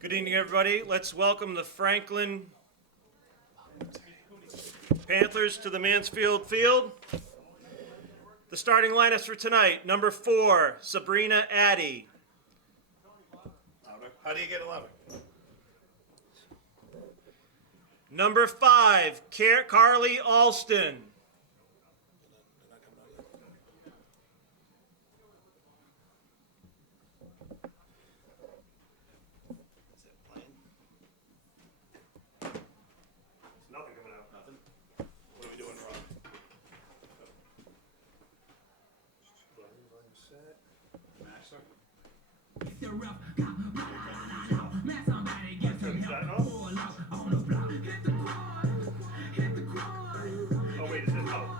Good evening, everybody. Let's welcome the Franklin Panthers to the Mansfield Field. The starting lineups for tonight: number 4, Sabrina Addy. How do you get 11? Number 5, Carly Alston. Is it playing? Nothing coming out. Nothing? What are we doing wrong? Master? Oh, wait, is it? Oh.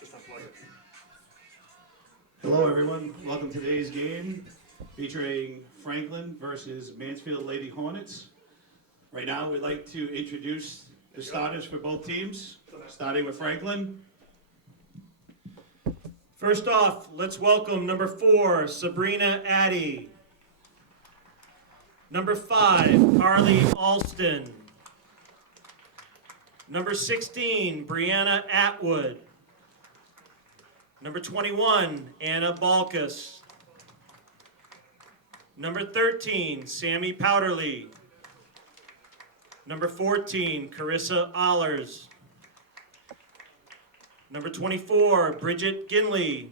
Just unplug it. Hello, everyone. Welcome to today's game featuring Franklin versus Mansfield Lady Hornets. Right now, we'd like to introduce the starters for both teams, starting with Franklin. First off, let's welcome number 4, Sabrina Addy. Number 5, Carly Alston. Number 16, Brianna Atwood. Number 21, Anna Balkus. Number 13, Sammy Powderly. Number 14, Carissa Allers. Number 24, Bridget Ginley.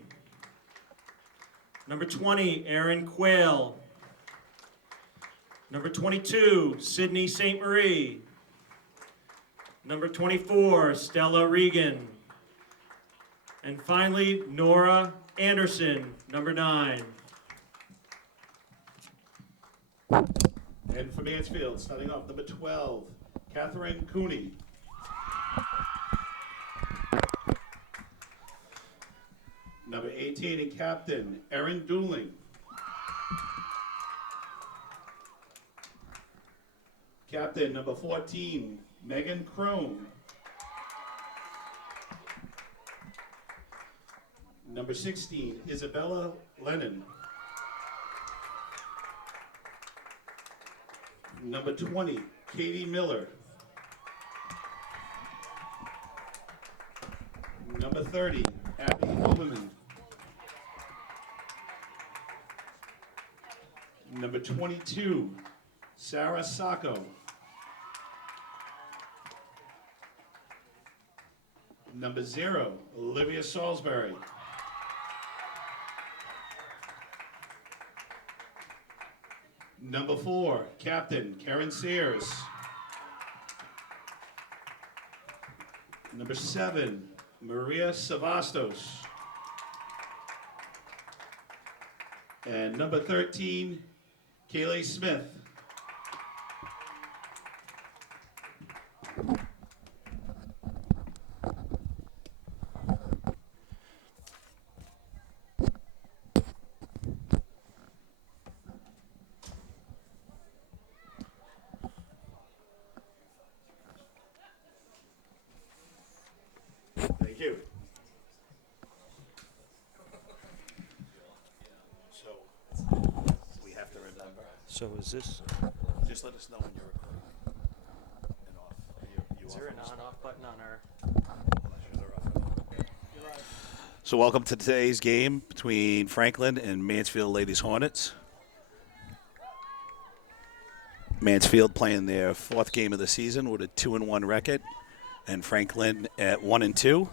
Number 20, Erin Quayle. Number 22, Sydney St. Marie. Number 24, Stella Regan. And finally, Nora Anderson, number 9. And for Mansfield, starting off number 12, Catherine Cooney. Number 18 and captain, Erin Dooling. Captain number 14, Megan Crone. Number 16, Isabella Lennon. Number 20, Katie Miller. Number 30, Abby Oberman. Number 22, Sarah Sacco. Number 0, Olivia Salisbury. Number 4, Captain Karen Sears. Number 7, Maria Savastos. And number 13, Kaylee Smith. Thank you. So, we have to remember. So is this, Just let us know when you're recording and off. You is there an on-off button on our? So welcome to today's game between Franklin and Mansfield Ladies Hornets. Mansfield playing their 4th game of the season with a 2-1 record, and Franklin at 1-2.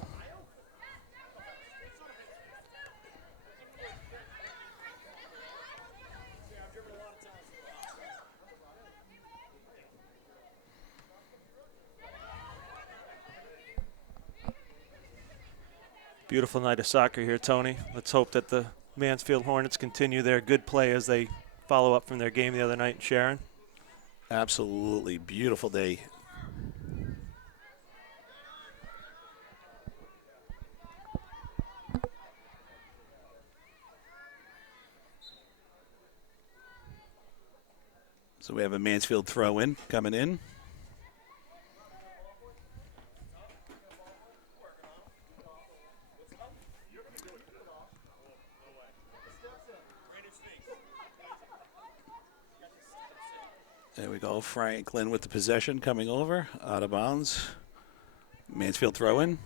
Beautiful night of soccer here, Tony. Let's hope that the Mansfield Hornets continue their good play as they follow up from their game the other night in Sharon. Absolutely beautiful day. So we have a Mansfield throw-in coming in. There we go. Franklin with the possession coming over. Out of bounds. Mansfield throw in.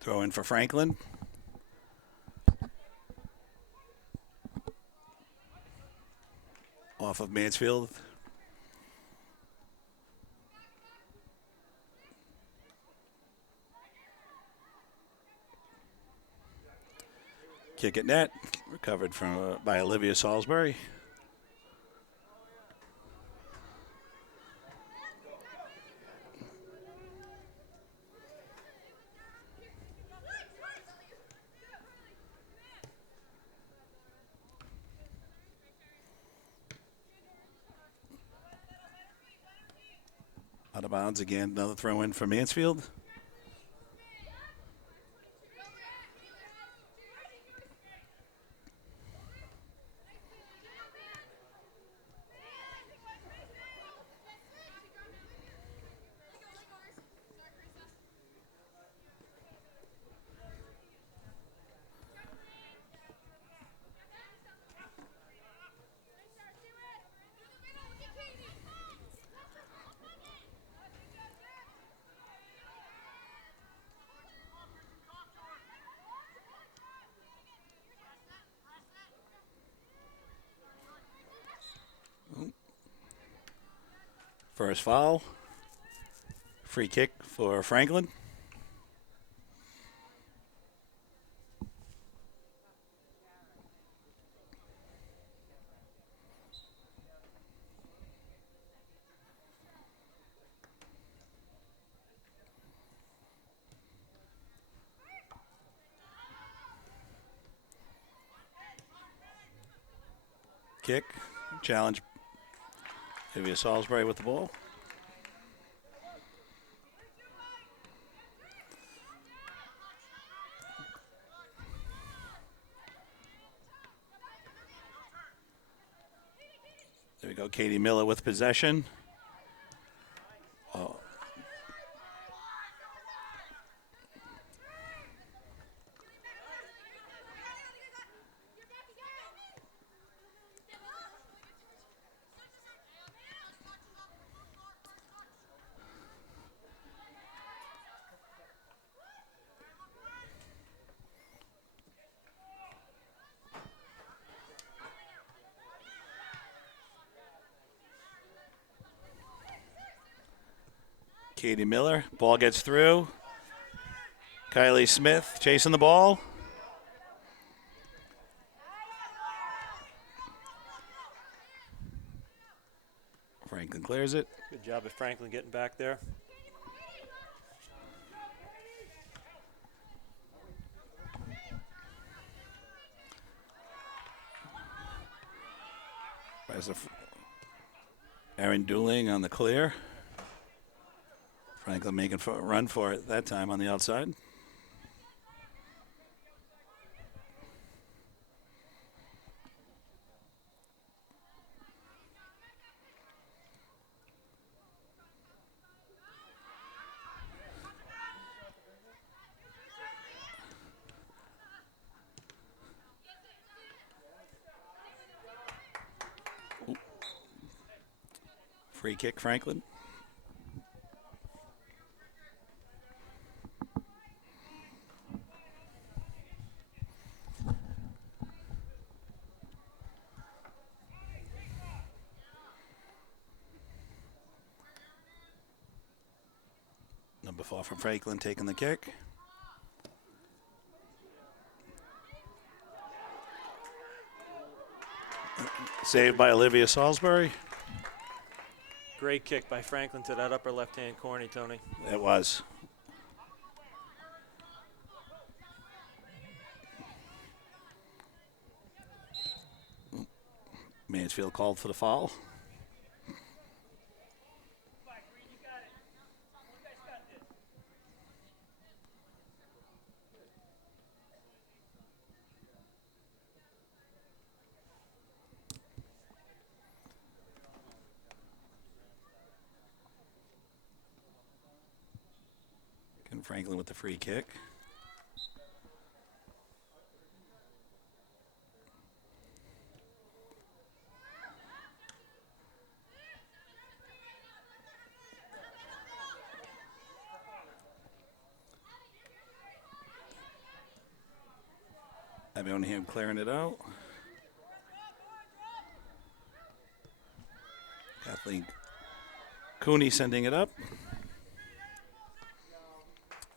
Throw in for Franklin. Off of Mansfield. Kick at net. Recovered from by Olivia Salisbury. Out of bounds again. Another throw in for Mansfield. First foul. Free kick for Franklin. Kick. Challenge. Olivia Salisbury with the ball. There we go. Katie Miller with possession. Oh. Katie Miller. Ball gets through. Kylie Smith chasing the ball. Franklin clears it. Good job of Franklin getting back there. Aaron Dooling on the clear. Franklin making a run for it that time on the outside. Free kick, Franklin. Number 4 from Franklin taking the kick. Saved by Olivia Salisbury. Great kick by Franklin to that upper left-hand corner, Tony. It was. Mansfield called for the foul. And Franklin with the free kick. Everingham clearing it out. Kathleen Cooney sending it up.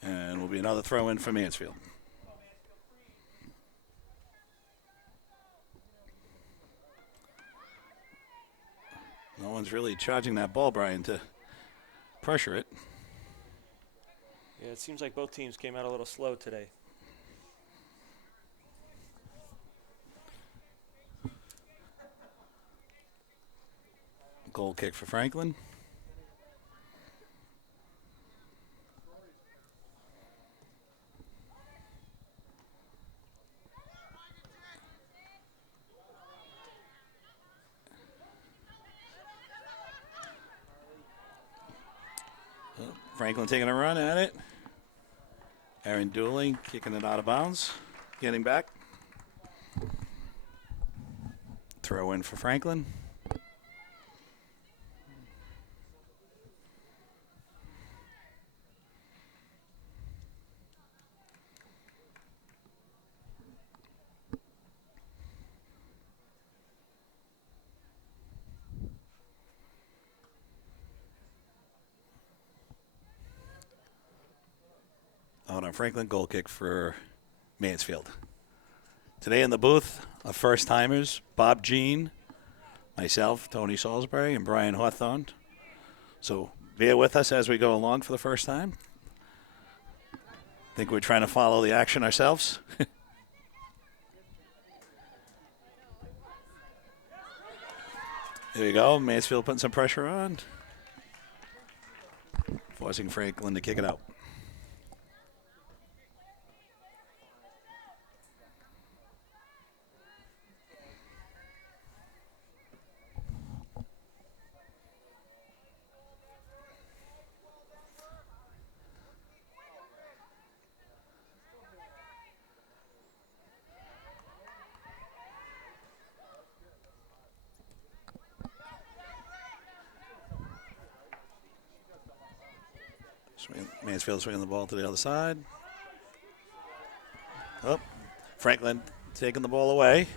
And will be another throw in for Mansfield. No one's really charging that ball, Brian, to pressure it. Yeah, it seems like both teams came out a little slow today. Goal kick for Franklin. Franklin taking a run at it. Aaron Dooley kicking it out of bounds. Getting back. Throw in for Franklin. Hold on, Franklin, goal kick for Mansfield. Today in the booth, our first timers, Bob Jean, myself, Tony Salisbury, and Brian Hawthorne. So bear with us as we go along for the first time. Think we're trying to follow the action ourselves. There you go, Mansfield putting some pressure on. Forcing Franklin to kick it out. Mansfield swinging the ball to the other side. Oh, Franklin taking the ball away.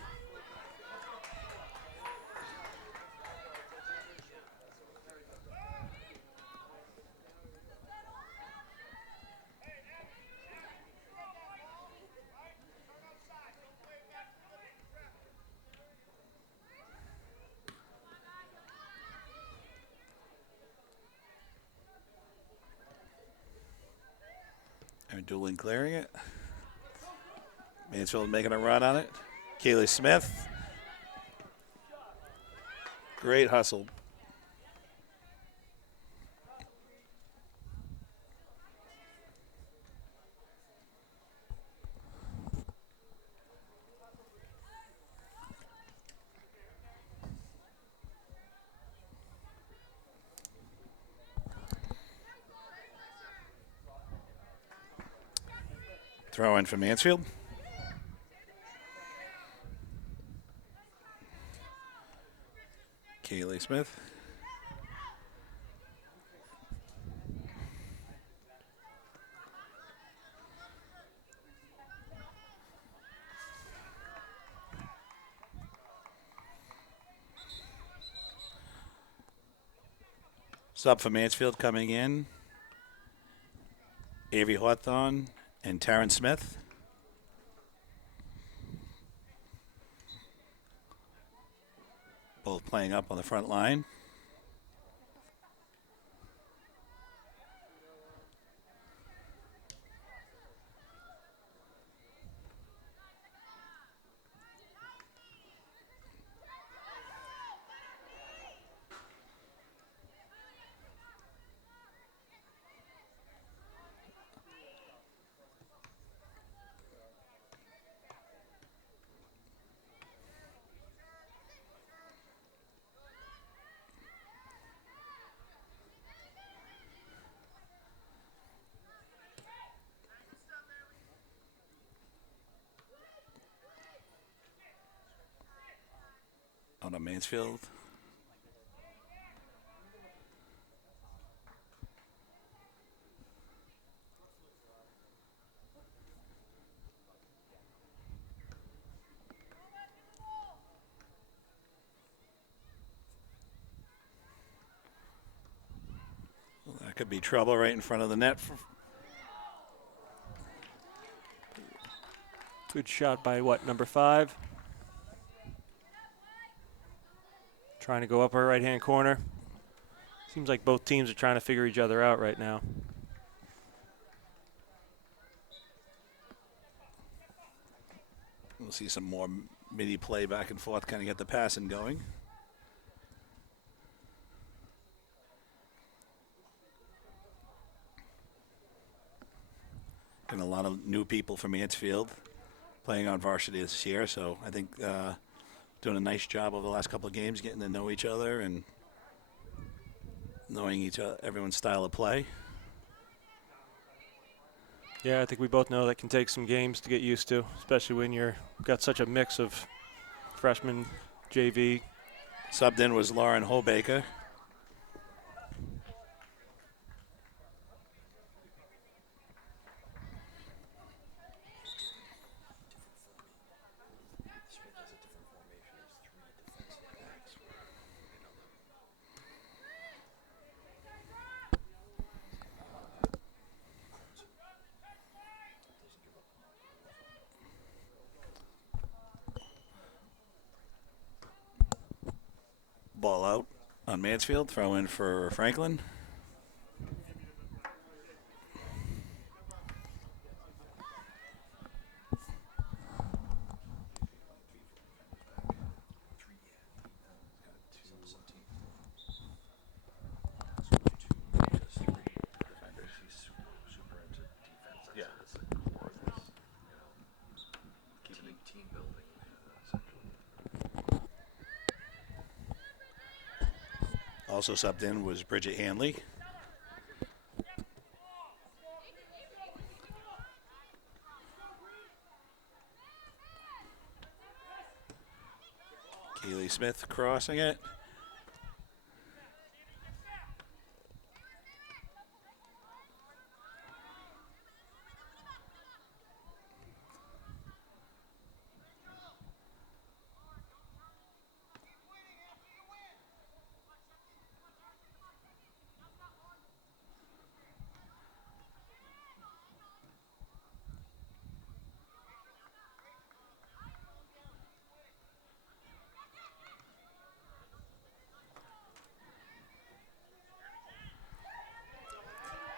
Doolin clearing it. Mansfield making a run on it. Kaylee Smith. Great hustle. Throw in for Mansfield. Kaylee Smith. Sub for Mansfield coming in. Avery Hawthorne and Taryn Smith. Both playing up on the front line. on Mansfield. Well, that could be trouble right in front of the net. Good shot by number 5. Trying to go up our right-hand corner. Seems like both teams are trying to figure each other out right now. We'll see some more midi play back and forth, kind of get the passing going. And a lot of new people from Mansfield playing on varsity this year, so I think doing a nice job over the last couple of games, getting to know each other and knowing everyone's style of play. Yeah, I think we both know that can take some games to get used to, especially when you've got such a mix of freshmen, JV. Subbed in was Lauren Holbaker. Ball out on Mansfield. Throw in for Franklin. Also subbed in was Bridget Hanley. Kaylee Smith crossing it.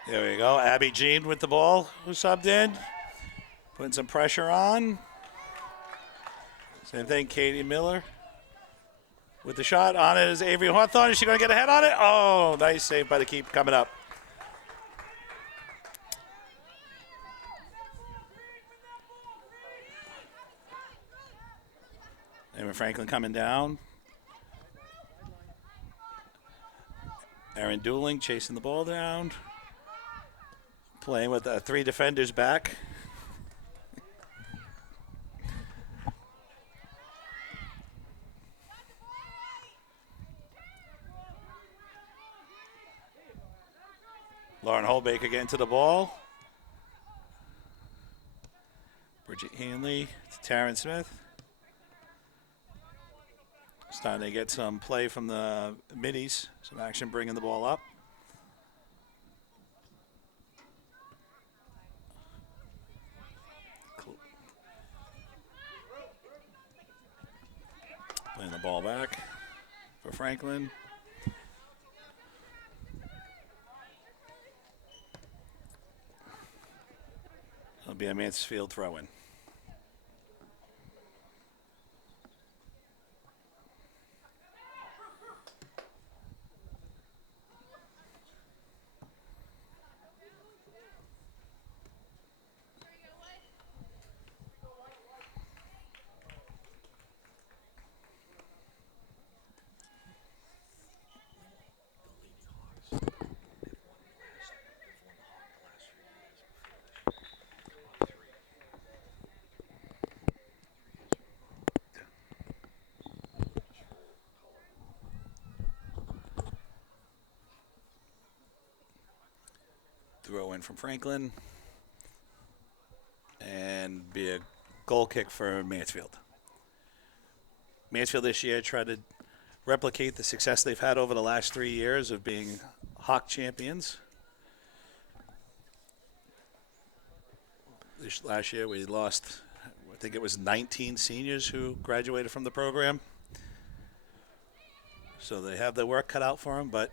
There we go. Abby Jean with the ball, who subbed in. Putting some pressure on. Same thing, Katie Miller. With the shot on it is Avery Hawthorne. Is she going to get a head on it? Oh, nice save by the keeper coming up. Aaron Franklin coming down. Aaron Dooling chasing the ball down. Playing with 3 defenders back. Lauren Holbaker getting to the ball. Bridget Hanley to Taryn Smith. Starting to get some play from the middies. Some action bringing the ball up. Playing the ball back for Franklin. It'll be a Mansfield throw-in. throw in from Franklin. And be a goal kick for Mansfield. Mansfield this year tried to replicate the success they've had over the last 3 years of being Hawk champions. This last year we lost, I think it was 19 seniors who graduated from the program. So they have their work cut out for them, but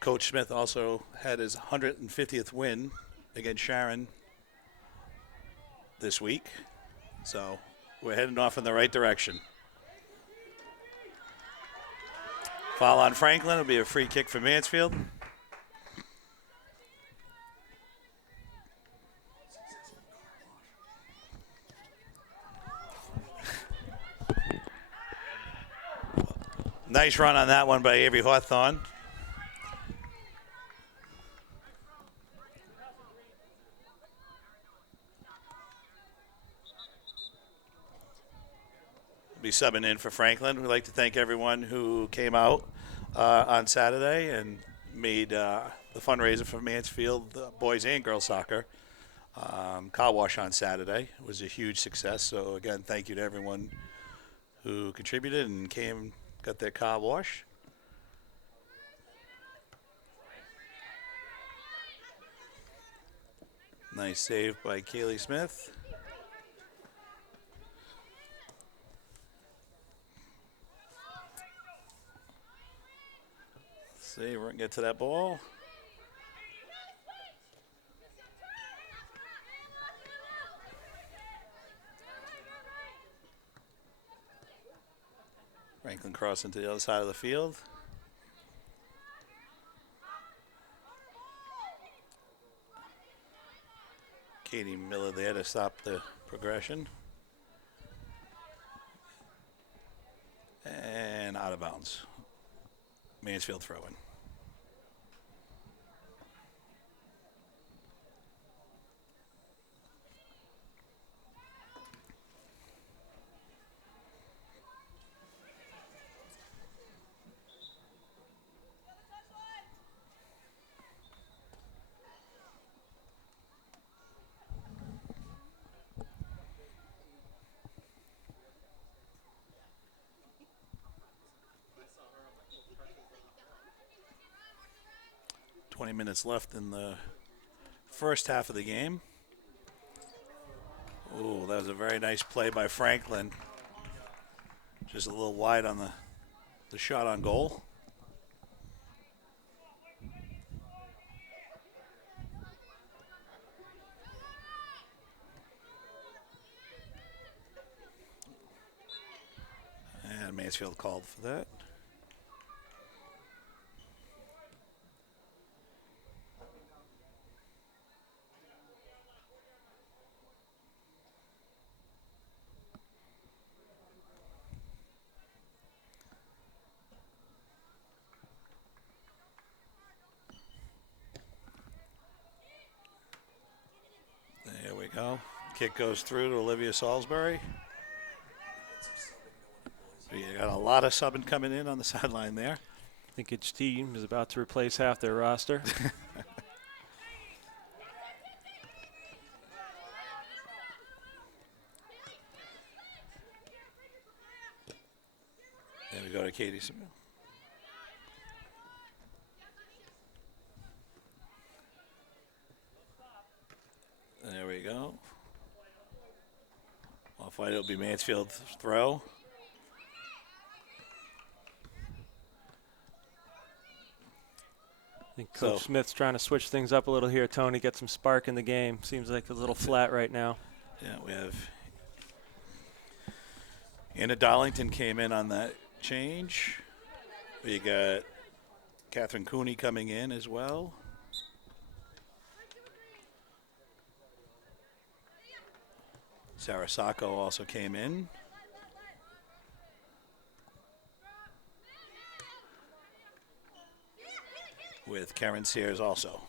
Coach Smith also had his 150th win against Sharon this week. So we're heading off in the right direction. Foul on Franklin. It'll be a free kick for Mansfield. Nice run on that one by Avery Hawthorne. Be subbing in for Franklin. We'd like to thank everyone who came out on Saturday and made the fundraiser for Mansfield boys and girls soccer. Car wash on Saturday was a huge success. So again, thank you to everyone who contributed and came, got their car wash. Nice save by Kaylee Smith. See, we're going to get to that ball. Franklin crossing to the other side of the field. Katie Miller there to stop the progression. And out of bounds. Mansfield throw-in. Minutes left in the first half of the game. Oh, that was a very nice play by Franklin. Just a little wide on the shot on goal. And Mansfield called for that. There we go. Kick goes through to Olivia Salisbury. We got a lot of subbing coming in on the sideline there. I think each team is about to replace half their roster. There we go to Katie Smith. There we go. Off white, it'll be Mansfield's throw. I think Coach Smith's trying to switch things up a little here, Tony, get some spark in the game. Seems like a little flat right now. Yeah, we have Anna Darlington came in on that change. We got Catherine Cooney coming in as well. Sarah Sacco also came in. With Karen Sears also.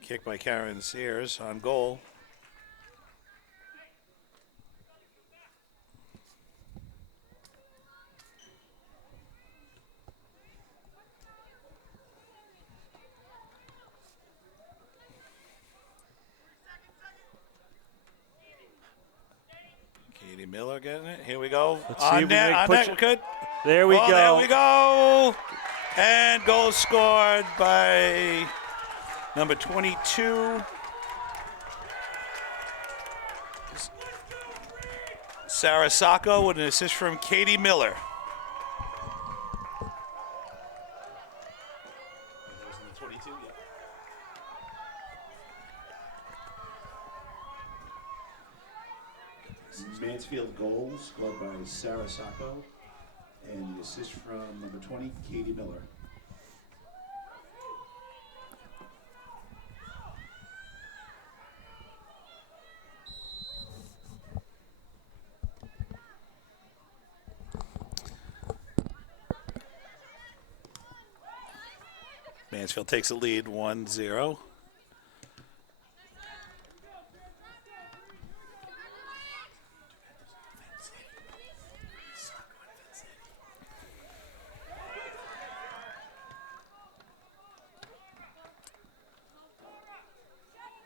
Kick by Karen Sears on goal. Miller getting it. Here we go. Let's see if On we net. can On push net. it. Good. There we Oh, go. there we go. And goal scored by number 22. Sarah Sacco with an assist from Katie Miller. Mansfield goal scored by Sarah Sacco, and the assist from number 20, Katie Miller. Mansfield takes the lead 1-0.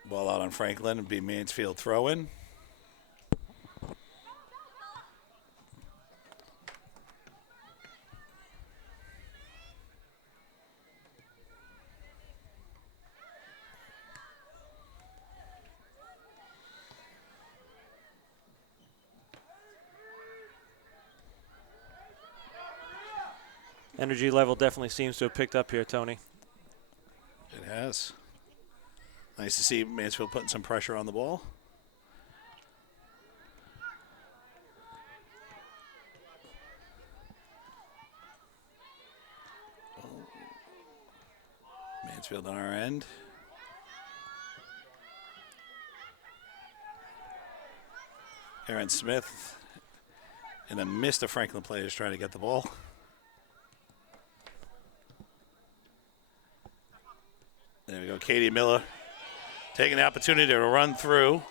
Ball out on Franklin and be Mansfield throw-in. Energy level definitely seems to have picked up here, Tony. It has. Nice to see Mansfield putting some pressure on the ball. Mansfield on our end. Aaron Smith in a mist of Franklin players trying to get the ball. There we go, Katie Miller taking the opportunity to run through.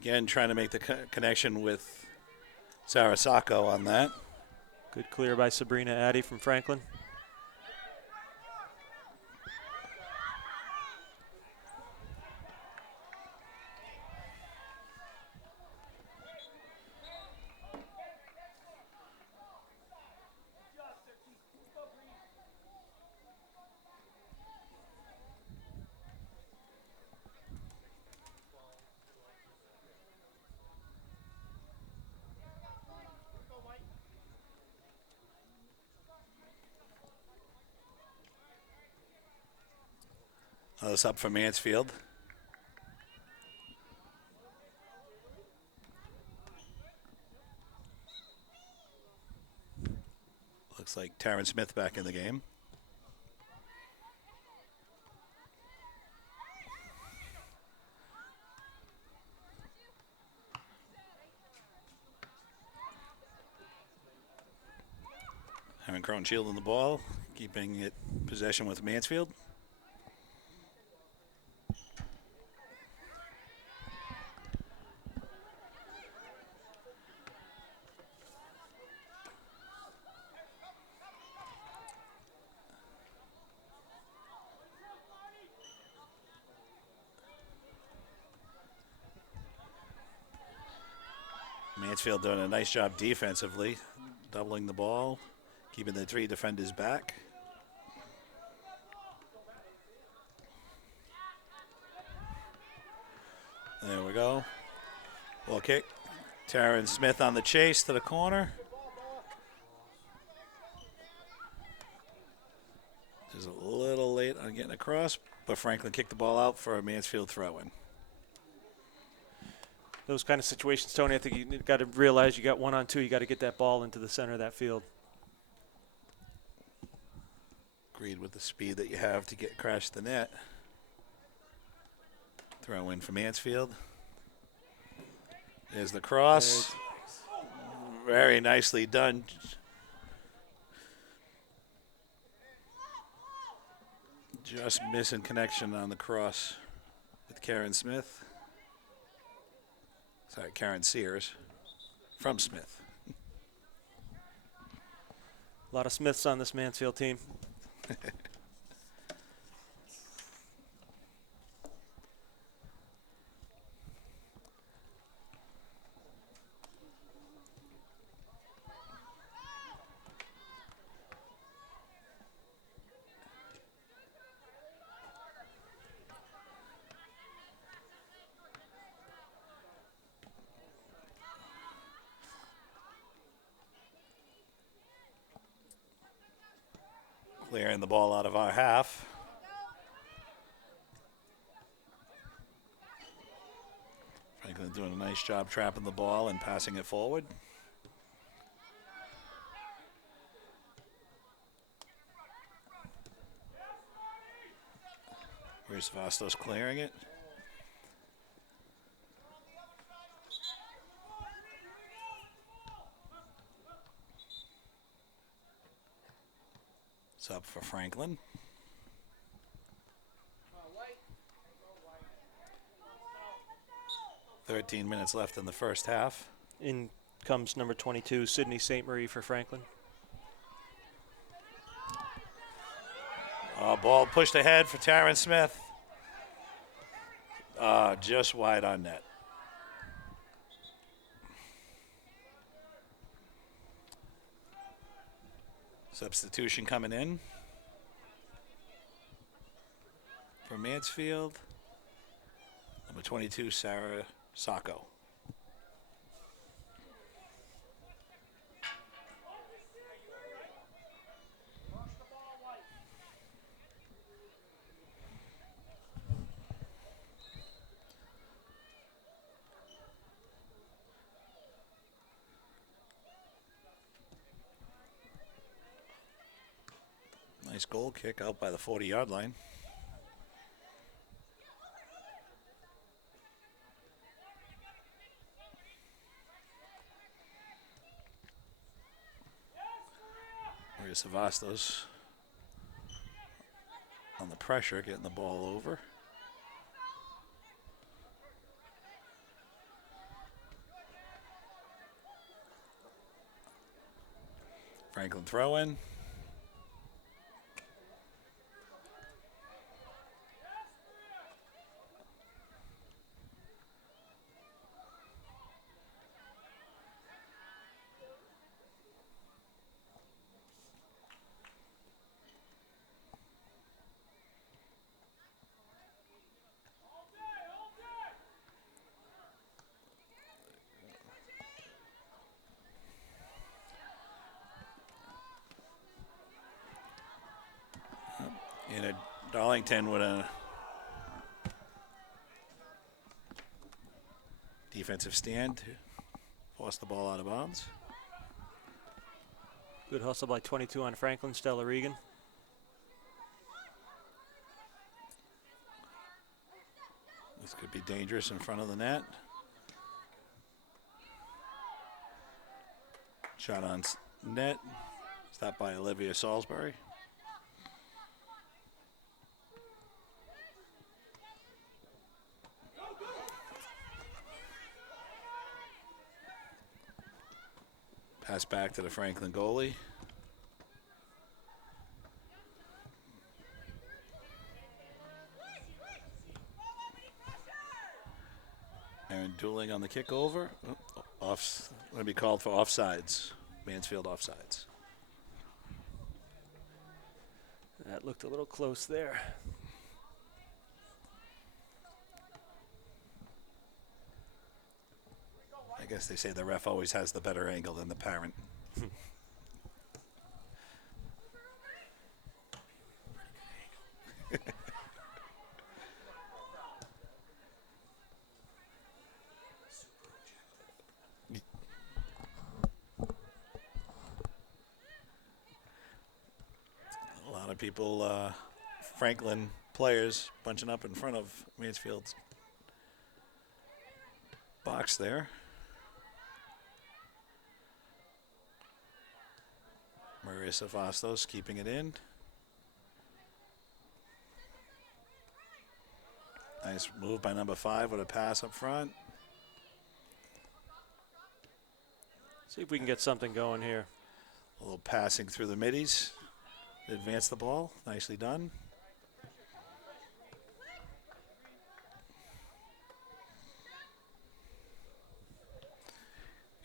Again, trying to make the connection with Sarah Sacco on that. Good clear by Sabrina Addy from Franklin. That's up for Mansfield. Looks like Taryn Smith back in the game. Aaron Crone shielding the ball, keeping it possession with Mansfield. Mansfield doing a nice job defensively, doubling the ball, keeping the three defenders back. There we go. Ball kick. Taryn Smith on the chase to the corner. Just a little late on getting across, but Franklin kicked the ball out for a Mansfield throw-in. Those kind of situations, Tony, I think you got to realize you got 1-on-2. You got to get that ball into the center of that field. Agreed with the speed that you have to get crash the net. Throw in for Mansfield. There's the cross. Very nicely done. Just missing connection on the cross with Karen Smith. Sorry, Karen Sears from Smith. A lot of Smiths on this Mansfield team. Clearing the ball out of our half. Franklin doing a nice job trapping the ball and passing it forward. Here's Vastos clearing it. It's up for Franklin. "13 minutes left in the first half." In comes number 22, Sydney St. Marie for Franklin. Ball pushed ahead for Taryn Smith. Just wide on net. Substitution coming in for Mansfield. Number 22, Sarah Sacco. Nice goal kick out by the 40-yard line. Here's Savastos on the pressure, getting the ball over. Franklin throw in. In Darlington with a defensive stand to force the ball out of bounds. Good hustle by 22 on Franklin, Stella Regan. This could be dangerous in front of the net. Shot on net. Stopped by Olivia Salisbury. Pass back to the Franklin goalie. Aaron Dooling on the kickover. Off, going to be called for offsides. Mansfield offsides. That looked a little close there. I guess they say the ref always has the better angle than the parent. A lot of people, Franklin players, bunching up in front of Mansfield's box there. Marissa Vastos keeping it in. Nice move by number 5 with a pass up front. See if we can get something going here. A little passing through the middies. Advance the ball. Nicely done.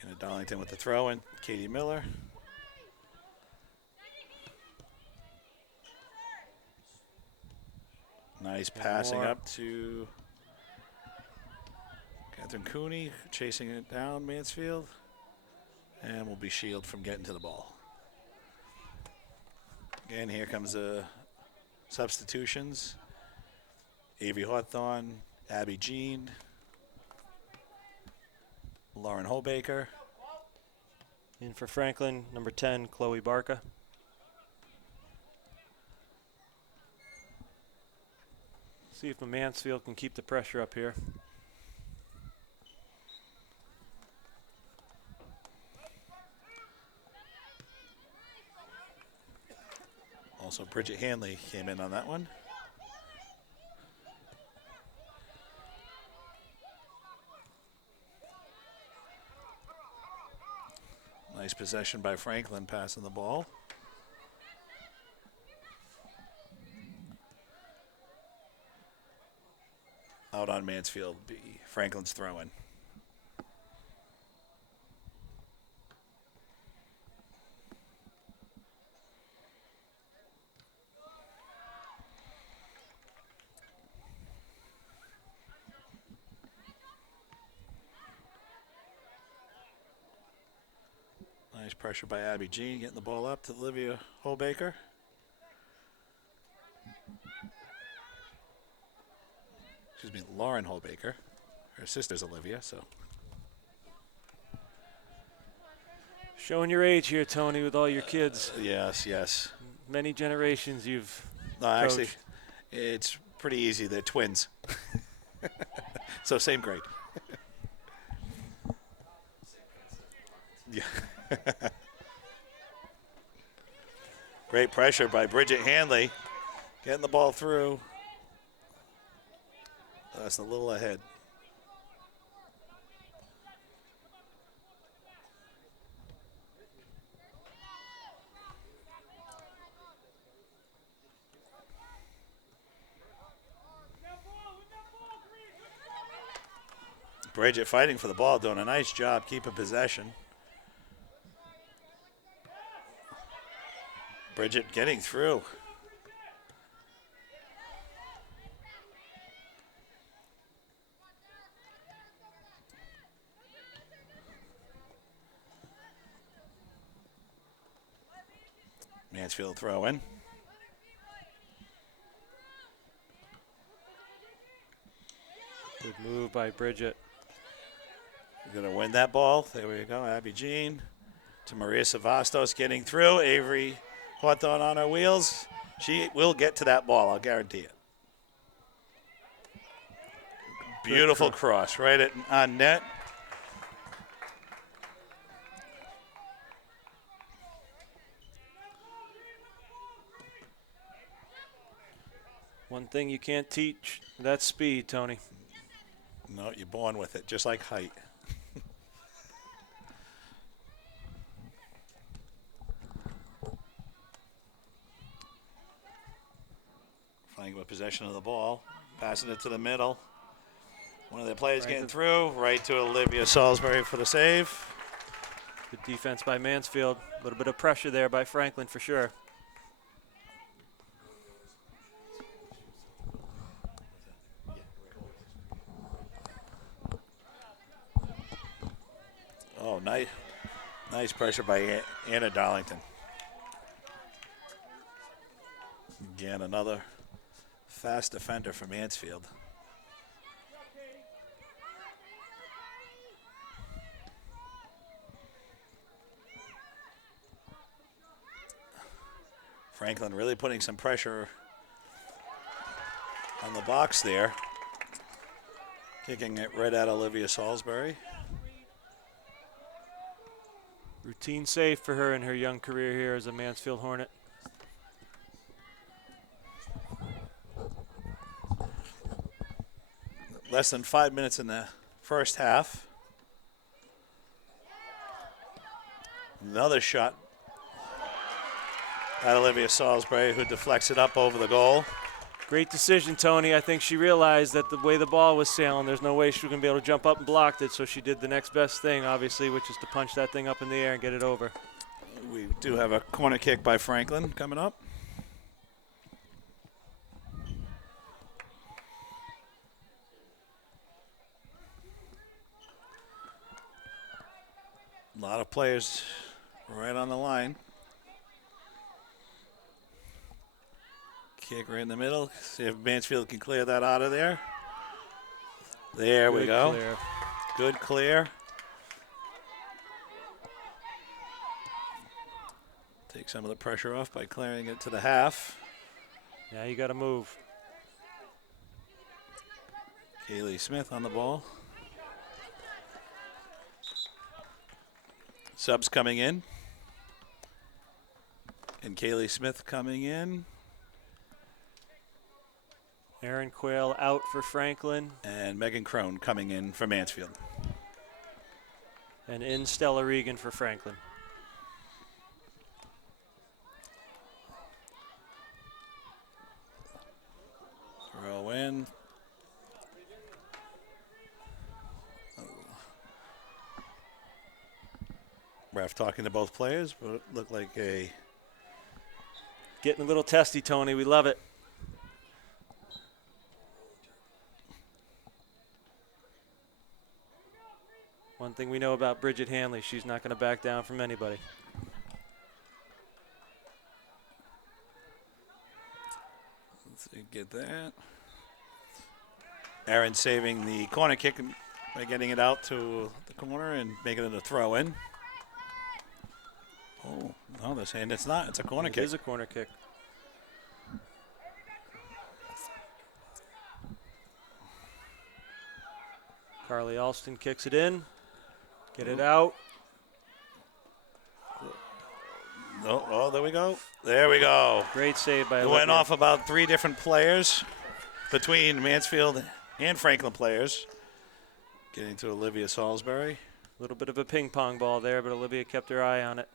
And Darlington with the throw in. Katie Miller. Nice passing up to Catherine Cooney, chasing it down, Mansfield. And will be shielded from getting to the ball. And here comes the substitutions. Avery Hawthorne, Abby Jean, Lauren Holbaker. In for Franklin, number 10, Chloe Barca. See if Mansfield can keep the pressure up here. Also, Bridget Hanley came in on that one. Nice possession by Franklin, passing the ball. Out on Mansfield, Franklin's throwing. Nice pressure by Abby Jean, getting the ball up to Olivia Holbaker. Excuse me, Lauren Holbaker. Her sister's Olivia, so. Showing your age here, Tony, with all your kids. Yes, yes. Many generations you've No, actually, coached. it's pretty easy. They're twins. So same grade. Yeah. Great pressure by Bridget Hanley. Getting the ball through. That's a little ahead. Bridget fighting for the ball, doing a nice job keeping possession. Bridget getting through. Mansfield throw in. Good move by Bridget. Going to win that ball. There we go. Abby Jean to Maria Savastos getting through. Avery Hawthorne on her wheels. She will get to that ball, I'll guarantee it. Beautiful cross right on net. One thing you can't teach, that's speed, Tony. No, you're born with it, just like height. Flying with possession of the ball, passing it to the middle. One of their players getting through, right to Olivia Salisbury for the save. Good defense by Mansfield. A little bit of pressure there by Franklin for sure. Oh, nice pressure by Anna Darlington. Again, another fast defender for Mansfield. Franklin really putting some pressure on the box there. Kicking it right at Olivia Salisbury. Routine save for her in her young career here as a Mansfield Hornet. Less than 5 minutes in the first half. Another shot at Olivia Salisbury, who deflects it up over the goal. Great decision, Tony. I think she realized that the way the ball was sailing, there's no way she was going to be able to jump up and block it, so she did the next best thing, obviously, which is to punch that thing up in the air and get it over. We do have a corner kick by Franklin coming up. A lot of players right on the line. Kick right in the middle. See if Mansfield can clear that out of there. There we Good go. clear. Good clear. Take some of the pressure off by clearing it to the half. Now you got to move. Kaylee Smith on the ball. Subs coming in. And Kaylee Smith coming in. Aaron Quayle out for Franklin. And Megan Crone coming in for Mansfield. And in Stella Regan for Franklin. Throw in. Ref talking to both players, but it looked like a... Getting a little testy, Tony. We love it. One thing we know about Bridget Hanley, she's not going to back down from anybody. Let's see, get that. Aaron saving the corner kick by getting it out to the corner and making it a throw in. Oh, no, they're saying it's not. It's a corner kick. It is a corner kick. Carly Alston kicks it in. Get it out. Oh, there we go. There we go. Great save by It Olivia. went off about 3 different players between Mansfield and Franklin players. Getting to Olivia Salisbury. A little bit of a ping pong ball there, but Olivia kept her eye on it.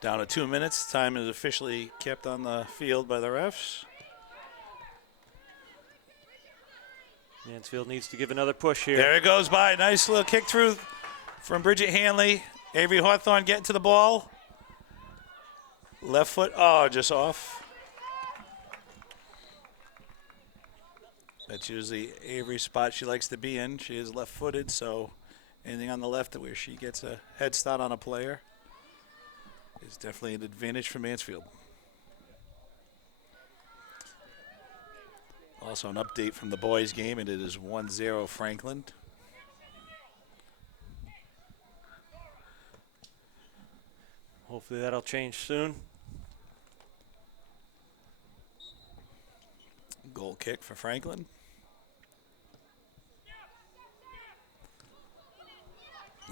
Down to 2 minutes. Time is officially kept on the field by the refs. Mansfield needs to give another push here. There it goes by. Nice little kick through from Bridget Hanley. Avery Hawthorne getting to the ball. Left foot. Oh, just off. That's usually Avery's spot she likes to be in. She is left-footed, so anything on the left where she gets a head start on a player is definitely an advantage for Mansfield. Also an update from the boys' game, and it is 1-0 Franklin. Hopefully that'll change soon. Goal kick for Franklin.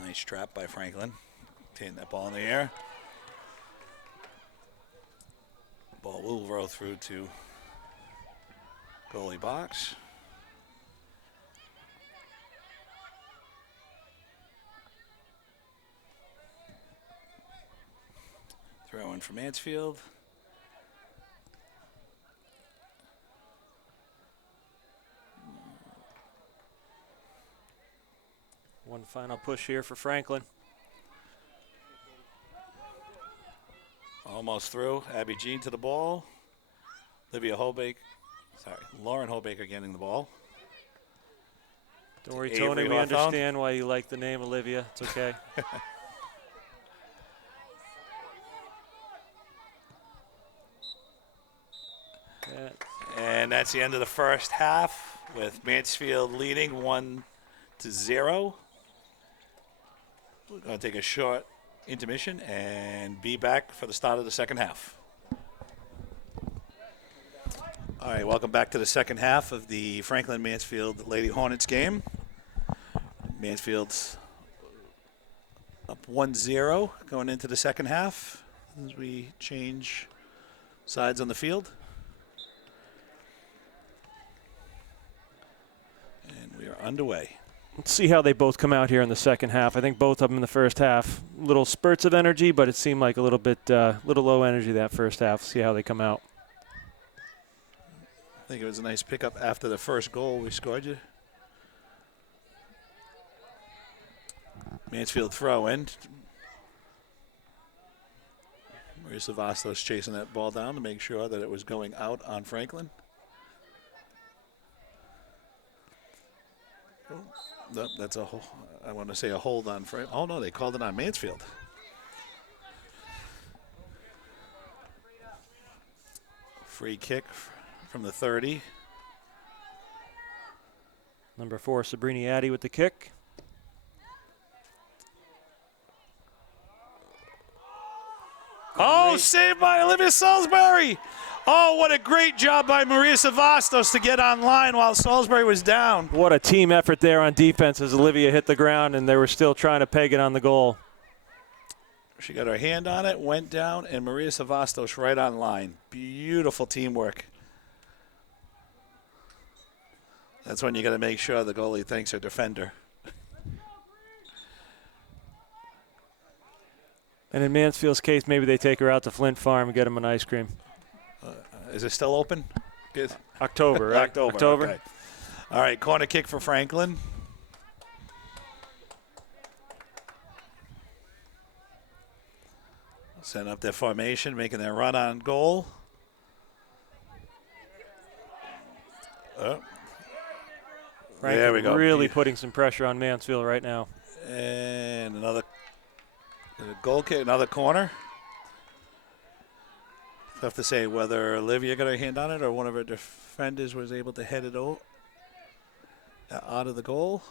Nice trap by Franklin. Taking that ball in the air. Ball will roll through to goalie box. Throw in for Mansfield. One final push here for Franklin. Almost through. Abby Jean to the ball. Lauren Hobaker getting the ball. Don't worry, Avery Tony. We Hawthorne. understand why you like the name Olivia. It's okay. And that's the end of the first half with Mansfield leading 1-0. We're going to take a short intermission and be back for the start of the second half. All right, welcome back to the second half of the Franklin-Mansfield Lady Hornets game. Mansfield's up 1-0 going into the second half as we change sides on the field. And we are underway. Let's see how they both come out here in the second half. I think both of them in the first half, little spurts of energy, but it seemed like a little bit, little low energy that first half. See how they come out. I think it was a nice pickup after the first goal we scored you. Mansfield throw in. Marisa Vastos chasing that ball down to make sure that it was going out on Franklin. Nope, that's a hold. I want to say a hold on Frank. Oh, no, they called it on Mansfield. Free kick from the 30. Number 4, Sabrini Addy with the kick. Oh, saved by Olivia Salisbury. Oh, what a great job by Maria Savastos to get online while Salisbury was down. What a team effort there on defense as Olivia hit the ground, and they were still trying to peg it on the goal. She got her hand on it, went down, and Maria Savastos right on line. Beautiful teamwork. That's when you got to make sure the goalie thanks her defender. And in Mansfield's case, maybe they take her out to Flint Farm and get them an ice cream. Is it still open? Good. October, right? October. Okay. All right, corner kick for Franklin. Setting up their formation, making their run on goal. Oh. There we go. Really putting some pressure on Mansfield right now. And another goal kick, another corner. Tough to say whether Olivia got her hand on it or one of her defenders was able to head it out of the goal.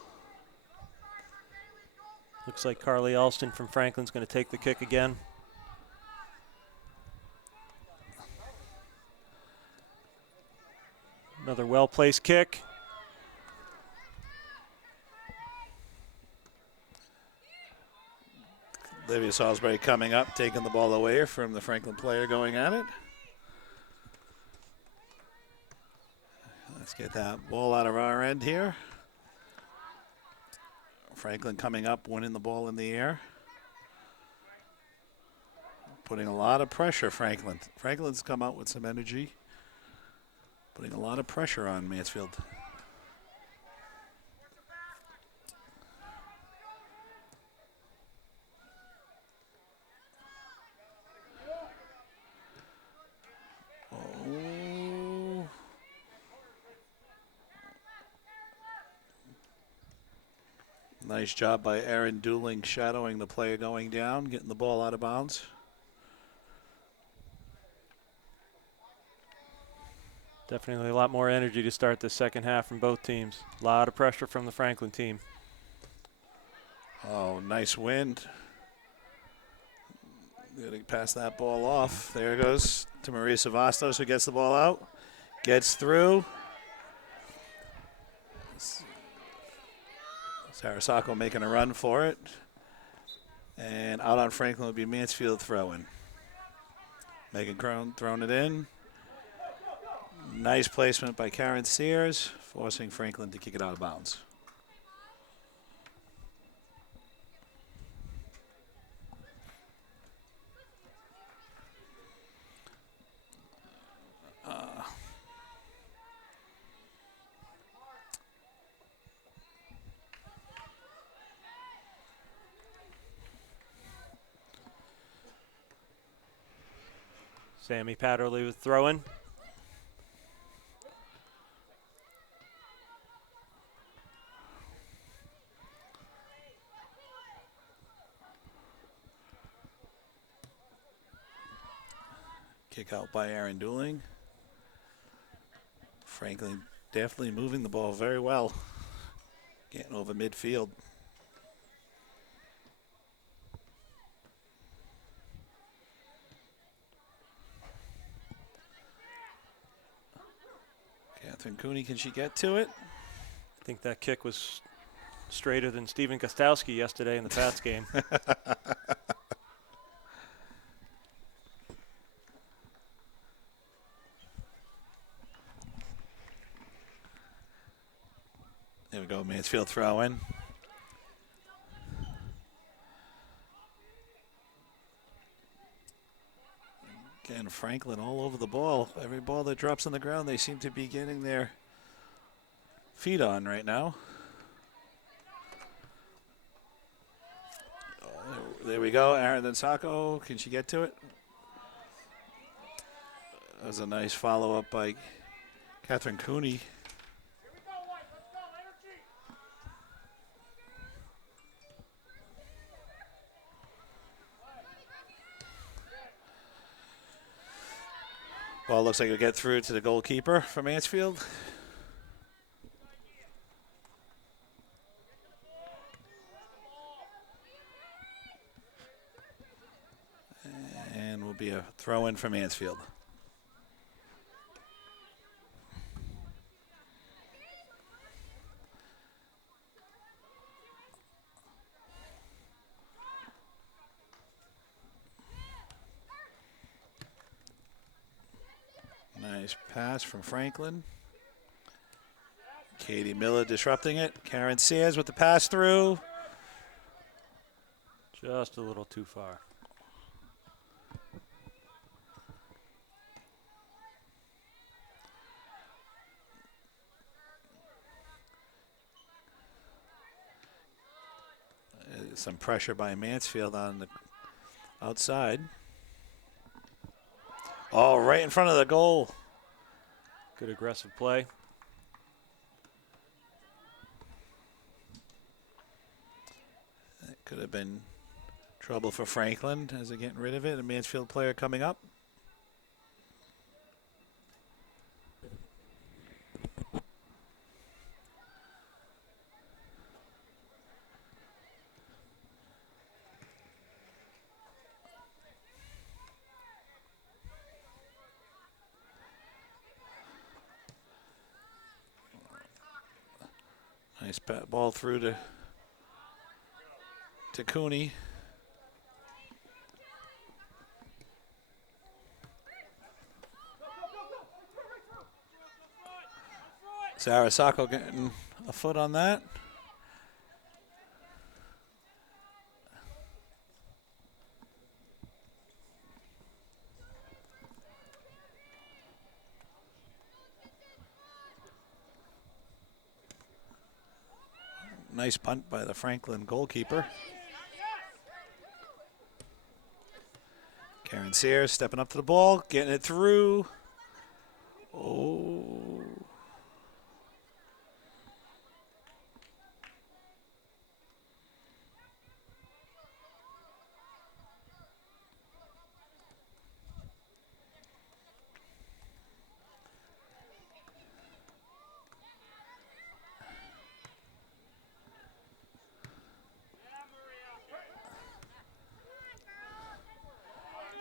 Looks like Carly Alston from Franklin's going to take the kick again. Another well-placed kick. Olivia Salisbury coming up, taking the ball away from the Franklin player going at it. Let's get that ball out of our end here. Franklin coming up, winning the ball in the air. Putting a lot of pressure, Franklin. Franklin's come out with some energy. Putting a lot of pressure on Mansfield. Oh. Nice job by Erin Dooling shadowing the player going down, getting the ball out of bounds. Definitely a lot more energy to start the second half from both teams. A lot of pressure from the Franklin team. Oh, nice wind. Getting past that ball off. There it goes to Maria Savastos, who gets the ball out. Gets through. Sarasako making a run for it. And out on Franklin would be Mansfield throwing. Megan Crone throwing it in. Nice placement by Karen Sears, forcing Franklin to kick it out of bounds. Sammy Patterley was throwing. Kick out by Erin Dooling. Franklin definitely moving the ball very well. Getting over midfield. Catherine Cooney, can she get to it? I think that kick was straighter than Steven Kostowski yesterday in the Pats game. There we go, Mansfield throw in. Again, Franklin all over the ball. Every ball that drops on the ground, they seem to be getting their feet on right now. There we go, Aaron Densako. Can she get to it? That was a nice follow-up by Catherine Cooney. Ball looks like it'll get through to the goalkeeper for Mansfield. And will be a throw in for Mansfield. Nice pass from Franklin. Katie Miller disrupting it. Karen Sears with the pass through. Just a little too far. Some pressure by Mansfield on the outside. Oh, right in front of the goal. Good aggressive play. That could have been trouble for Franklin as they're getting rid of it. A Mansfield player coming up. Nice ball through to Cooney. Sarah Sacco getting a foot on that. Nice punt by the Franklin goalkeeper. Karen Sears stepping up to the ball, getting it through. Oh.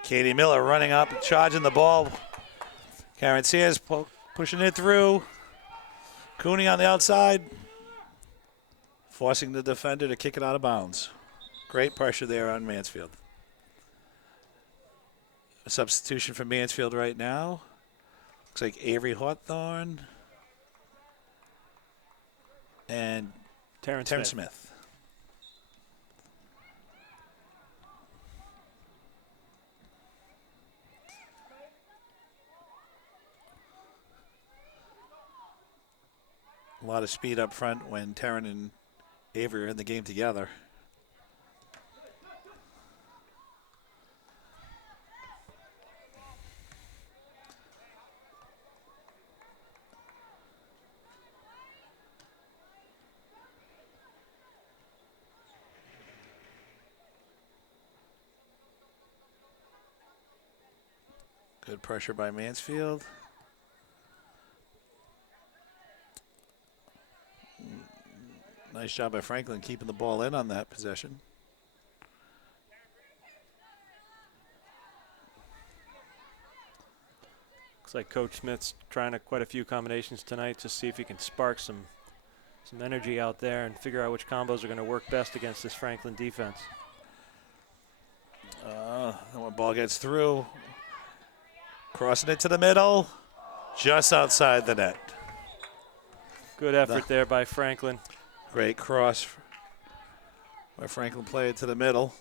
Katie Miller running up and charging the ball. Karen Sears pushing it through. Cooney on the outside, forcing the defender to kick it out of bounds. Great pressure there on Mansfield. A substitution for Mansfield right now. Looks like Avery Hawthorne and Terrence Smith. A lot of speed up front when Taryn and Avery are in the game together. Good pressure by Mansfield. Nice job by Franklin keeping the ball in on that possession. Looks like Coach Smith's trying quite a few combinations tonight to see if he can spark some energy out there and figure out which combos are going to work best against this Franklin defense. And when ball gets through, crossing it to the middle, just outside the net. Good effort there by Franklin. Great cross by Franklin, played to the middle.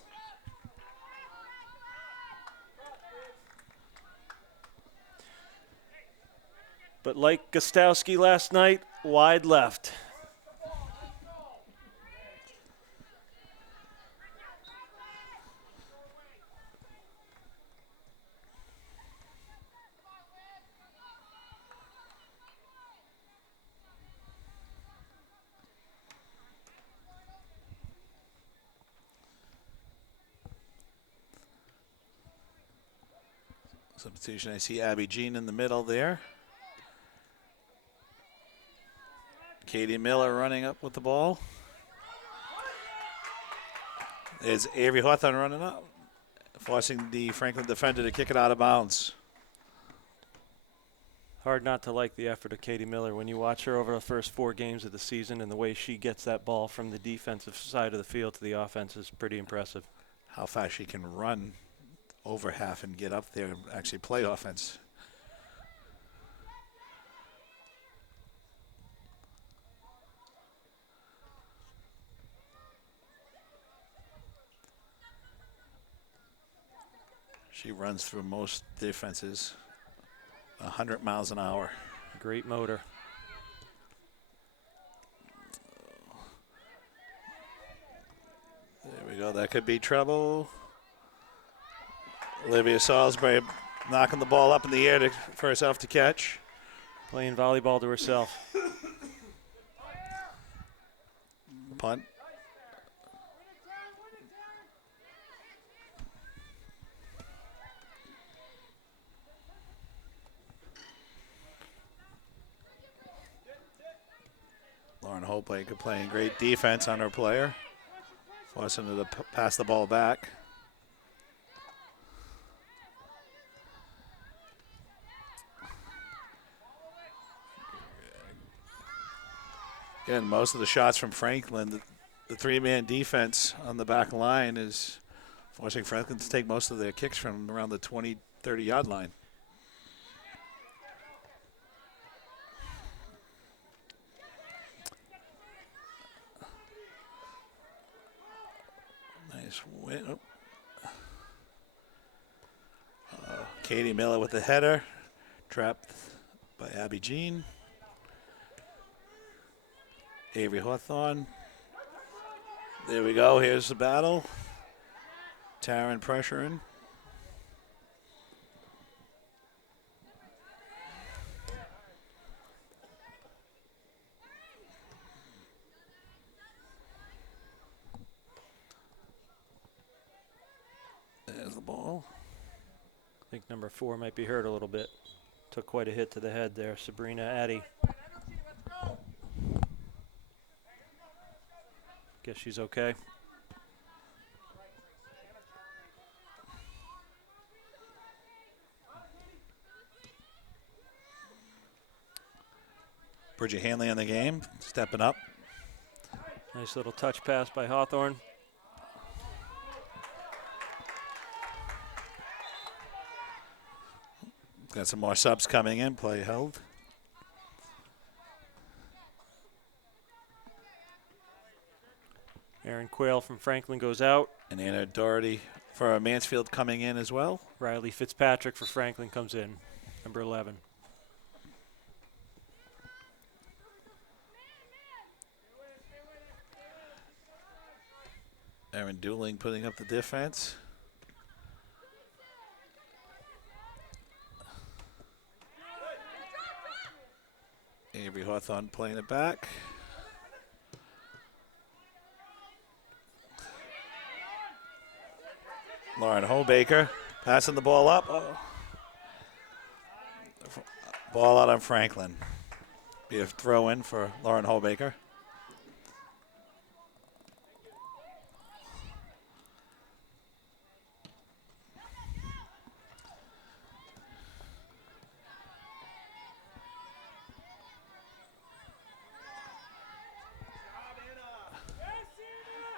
But like Gostowski last night, wide left. Substitution, I see Abby Jean in the middle there. Katie Miller running up with the ball. There's Avery Hawthorne running up, forcing the Franklin defender to kick it out of bounds. Hard not to like the effort of Katie Miller when you watch her over the first 4 games of the season, and the way she gets that ball from the defensive side of the field to the offense is pretty impressive. How fast she can run over half and get up there and actually play offense. She runs through most defenses 100 miles an hour. Great motor. There we go. That could be trouble. Olivia Salisbury knocking the ball up in the air for herself to catch. Playing volleyball to herself. Punt. Lauren Holtbaker playing great defense on her player, forcing her to pass the ball back. Again, most of the shots from Franklin, the 3-man defense on the back line is forcing Franklin to take most of their kicks from around the 20, 30-yard line. Nice win. Oh. Katie Miller with the header, trapped by Abby Jean. Avery Hawthorne. There we go. Here's the battle. Taryn pressuring. There's the ball. I think number 4 might be hurt a little bit. Took quite a hit to the head there, Sabrina Addy. Guess she's okay. Bridget Hanley on the game, stepping up. Nice little touch pass by Hawthorne. Got some more subs coming in, play held. Erin Quayle from Franklin goes out. And Anna Doherty for Mansfield coming in as well. Riley Fitzpatrick for Franklin comes in, number 11. Erin Dooling putting up the defense. Avery Hawthorne playing it back. Lauren Holbaker passing the ball up. Oh. Ball out on Franklin. Be a throw in for Lauren Holbaker.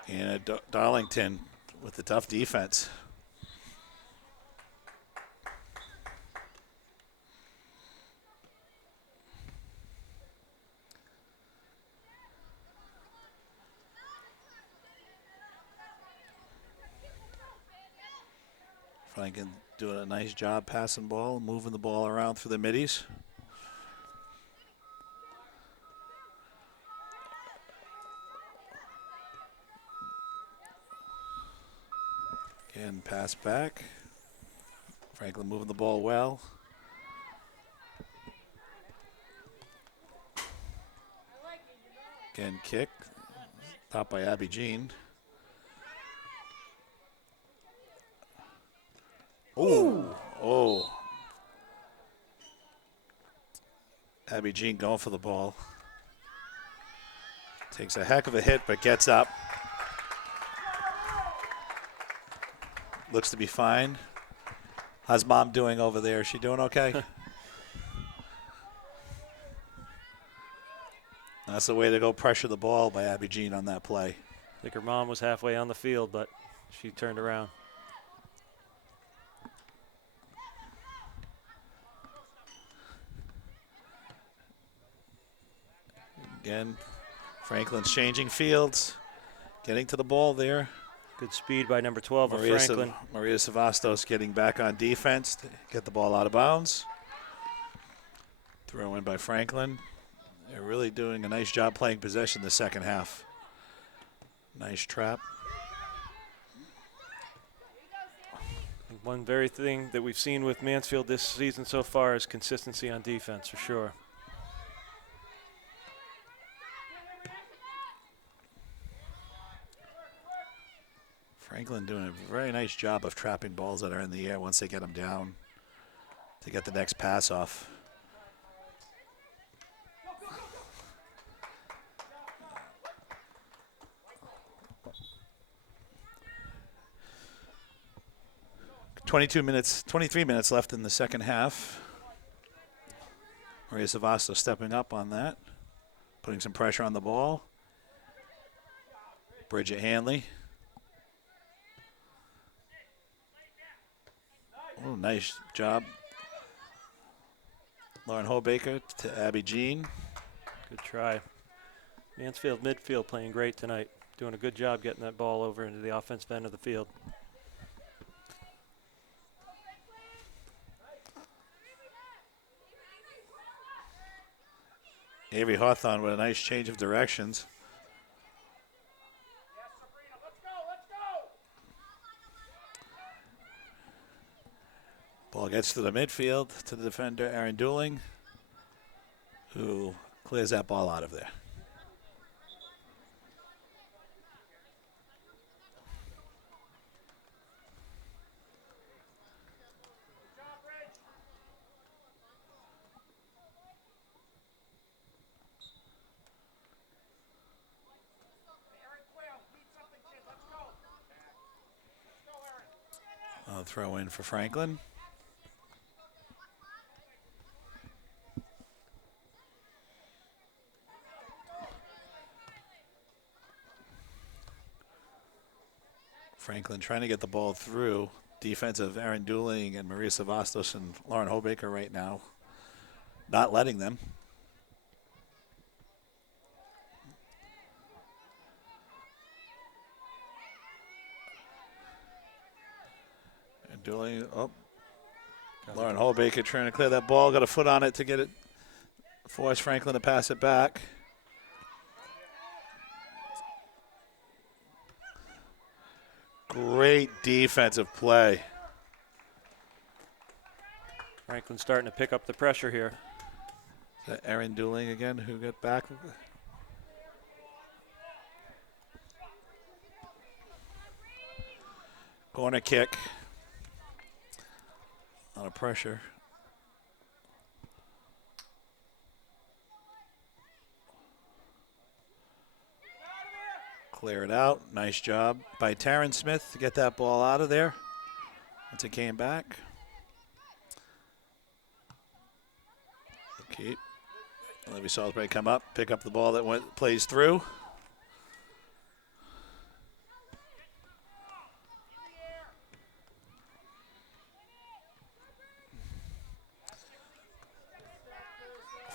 And Darlington with the tough defense. Franklin doing a nice job passing ball, moving the ball around through the middies. Again, pass back. Franklin moving the ball well. Again, kick. Stopped by Abby Jean. Ooh. Oh, Abby Jean going for the ball. Takes a heck of a hit, but gets up. Looks to be fine. How's Mom doing over there? Is she doing okay? That's the way to go pressure the ball by Abby Jean on that play. I think her mom was halfway on the field, but she turned around. Again, Franklin's changing fields, getting to the ball there. Good speed by number 12 of Franklin. Maria Savastos getting back on defense to get the ball out of bounds. Throw in by Franklin. They're really doing a nice job playing possession the second half. Nice trap. One very thing that we've seen with Mansfield this season so far is consistency on defense, for sure. Franklin doing a very nice job of trapping balls that are in the air once they get them down to get the next pass off. (22 minutes, 23 minutes left in the second half. Maria Savastos stepping up on that, putting some pressure on the ball. Bridget Hanley. Oh, nice job. Lauren Hobaker to Abby Jean. Good try. Mansfield midfield playing great tonight. Doing a good job getting that ball over into the offensive end of the field. Avery Hawthorne with a nice change of directions. Ball gets to the midfield to the defender, Aaron Dooling, who clears that ball out of there. I'll throw in for Franklin. Franklin trying to get the ball through. Defensive Aaron Dooling and Maria Savastos and Lauren Hobaker right now. Not letting them. And Dooling, Lauren Hobaker trying to clear that ball. Got a foot on it to get it. Force Franklin to pass it back. Great defensive play. Franklin starting to pick up the pressure here. Is that Aaron Dooling again who got back? Corner kick. A lot of pressure. Clear it out. Nice job by Taryn Smith to get that ball out of there once it came back. Keep. Olivia Salisbury come up, pick up the ball that plays through.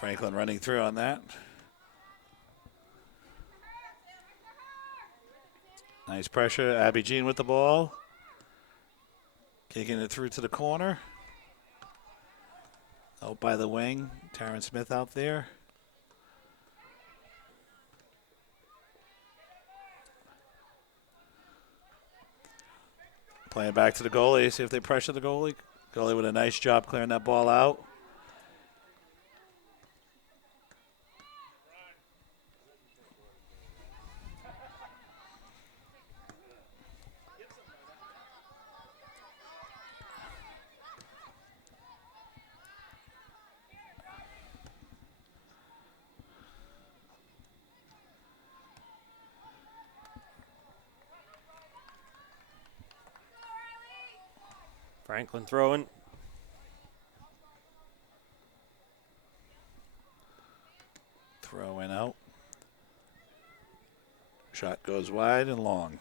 Franklin running through on that. Nice pressure. Abby Jean with the ball. Kicking it through to the corner. Out by the wing. Taryn Smith out there. Playing back to the goalie. See if they pressure the goalie. Goalie with a nice job clearing that ball out. Franklin throwing. Throwing out. Shot goes wide and long.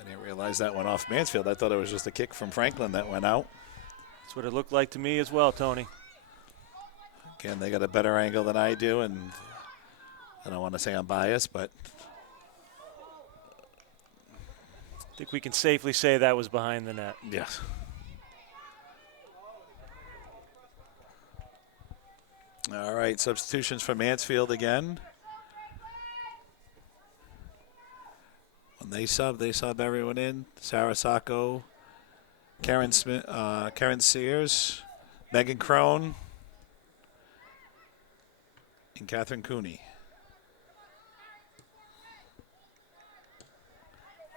I didn't realize that went off Mansfield. I thought it was just a kick from Franklin that went out. That's what it looked like to me as well, Tony. Again, they got a better angle than I do, and I don't want to say I'm biased, but I think we can safely say that was behind the net. yes. All right, substitutions for Mansfield again. When they sub everyone in. Sarah Sacco, Karen Smith, Karen Sears, Megan Crone, and Catherine Cooney.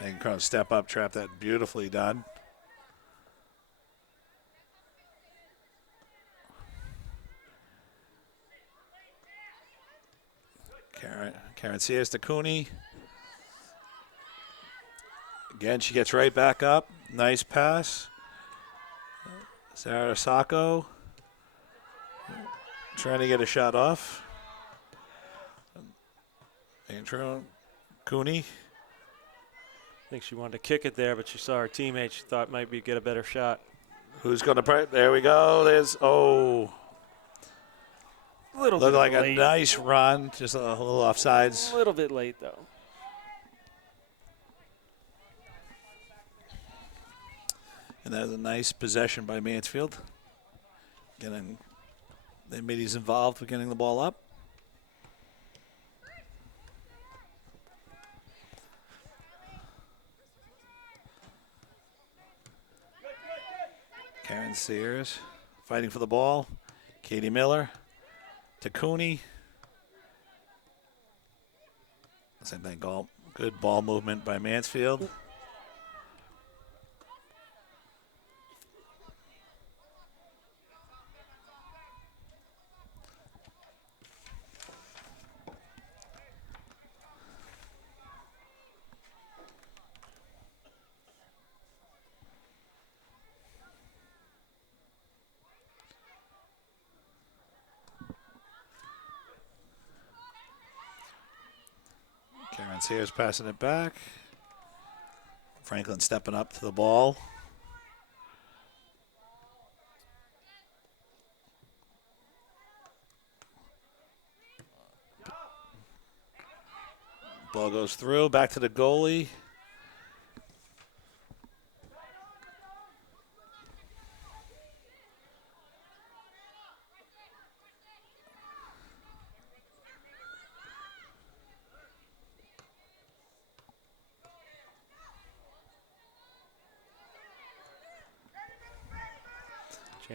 Megan Crone step up, trap that beautifully done. Karen Sears to Cooney. Again, she gets right back up. Nice pass. Sarah Sacco trying to get a shot off. Andrew Cooney. I think she wanted to kick it there, but she saw her teammate. She thought might be get a better shot. Who's going to – there we go. There's – oh. A little Looked bit like late. a nice run. Just a little offsides. A little bit late, though. And that was a nice possession by Mansfield. They made these involved with getting the ball up. Karen Sears fighting for the ball. Katie Miller to Cooney. Same thing, good ball movement by Mansfield. Karen Sears passing it back. Franklin stepping up to the ball. Ball goes through, back to the goalie.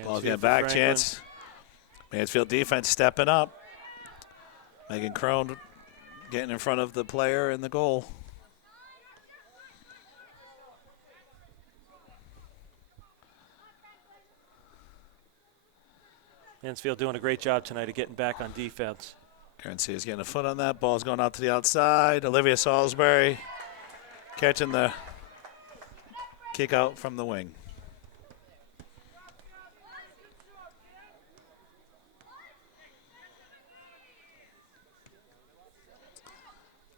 Ball's getting back, chance. Mansfield defense stepping up. Megan Crone getting in front of the player in the goal. Mansfield doing a great job tonight of getting back on defense. Karen C is getting a foot on that. Ball's going out to the outside. Olivia Salisbury catching the kick out from the wing.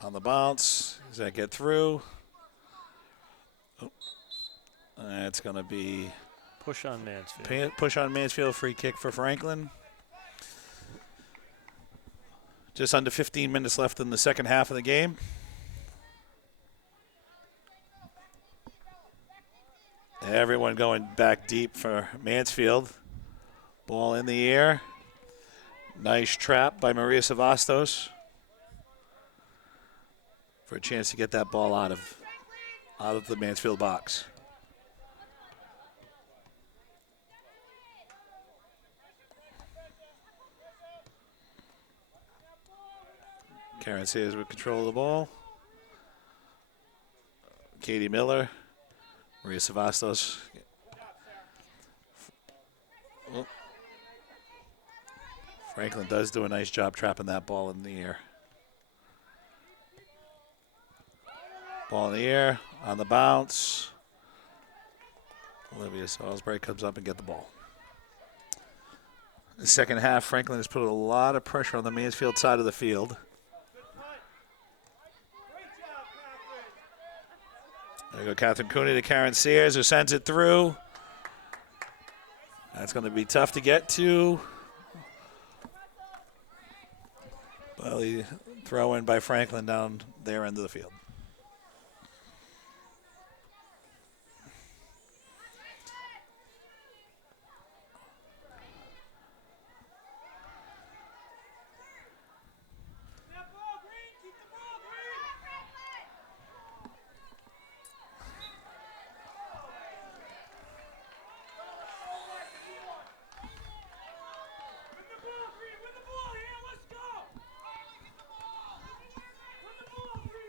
On the bounce. Does that get through? Oh. It's going to be push on Mansfield. Push on Mansfield. Free kick for Franklin. Just under 15 minutes left in the second half of the game. Everyone going back deep for Mansfield. Ball in the air. Nice trap by Maria Savastos for a chance to get that ball out of the Mansfield box. Karen Sears with control of the ball. Katie Miller, Maria Savastos. Franklin does do a nice job trapping that ball in the air. Ball in the air, on the bounce. Olivia Salisbury comes up and get the ball. The second half, Franklin has put a lot of pressure on the Mansfield side of the field. There you go, Catherine Cooney to Karen Sears, who sends it through. That's going to be tough to get to. Belly throw in by Franklin down their end of the field.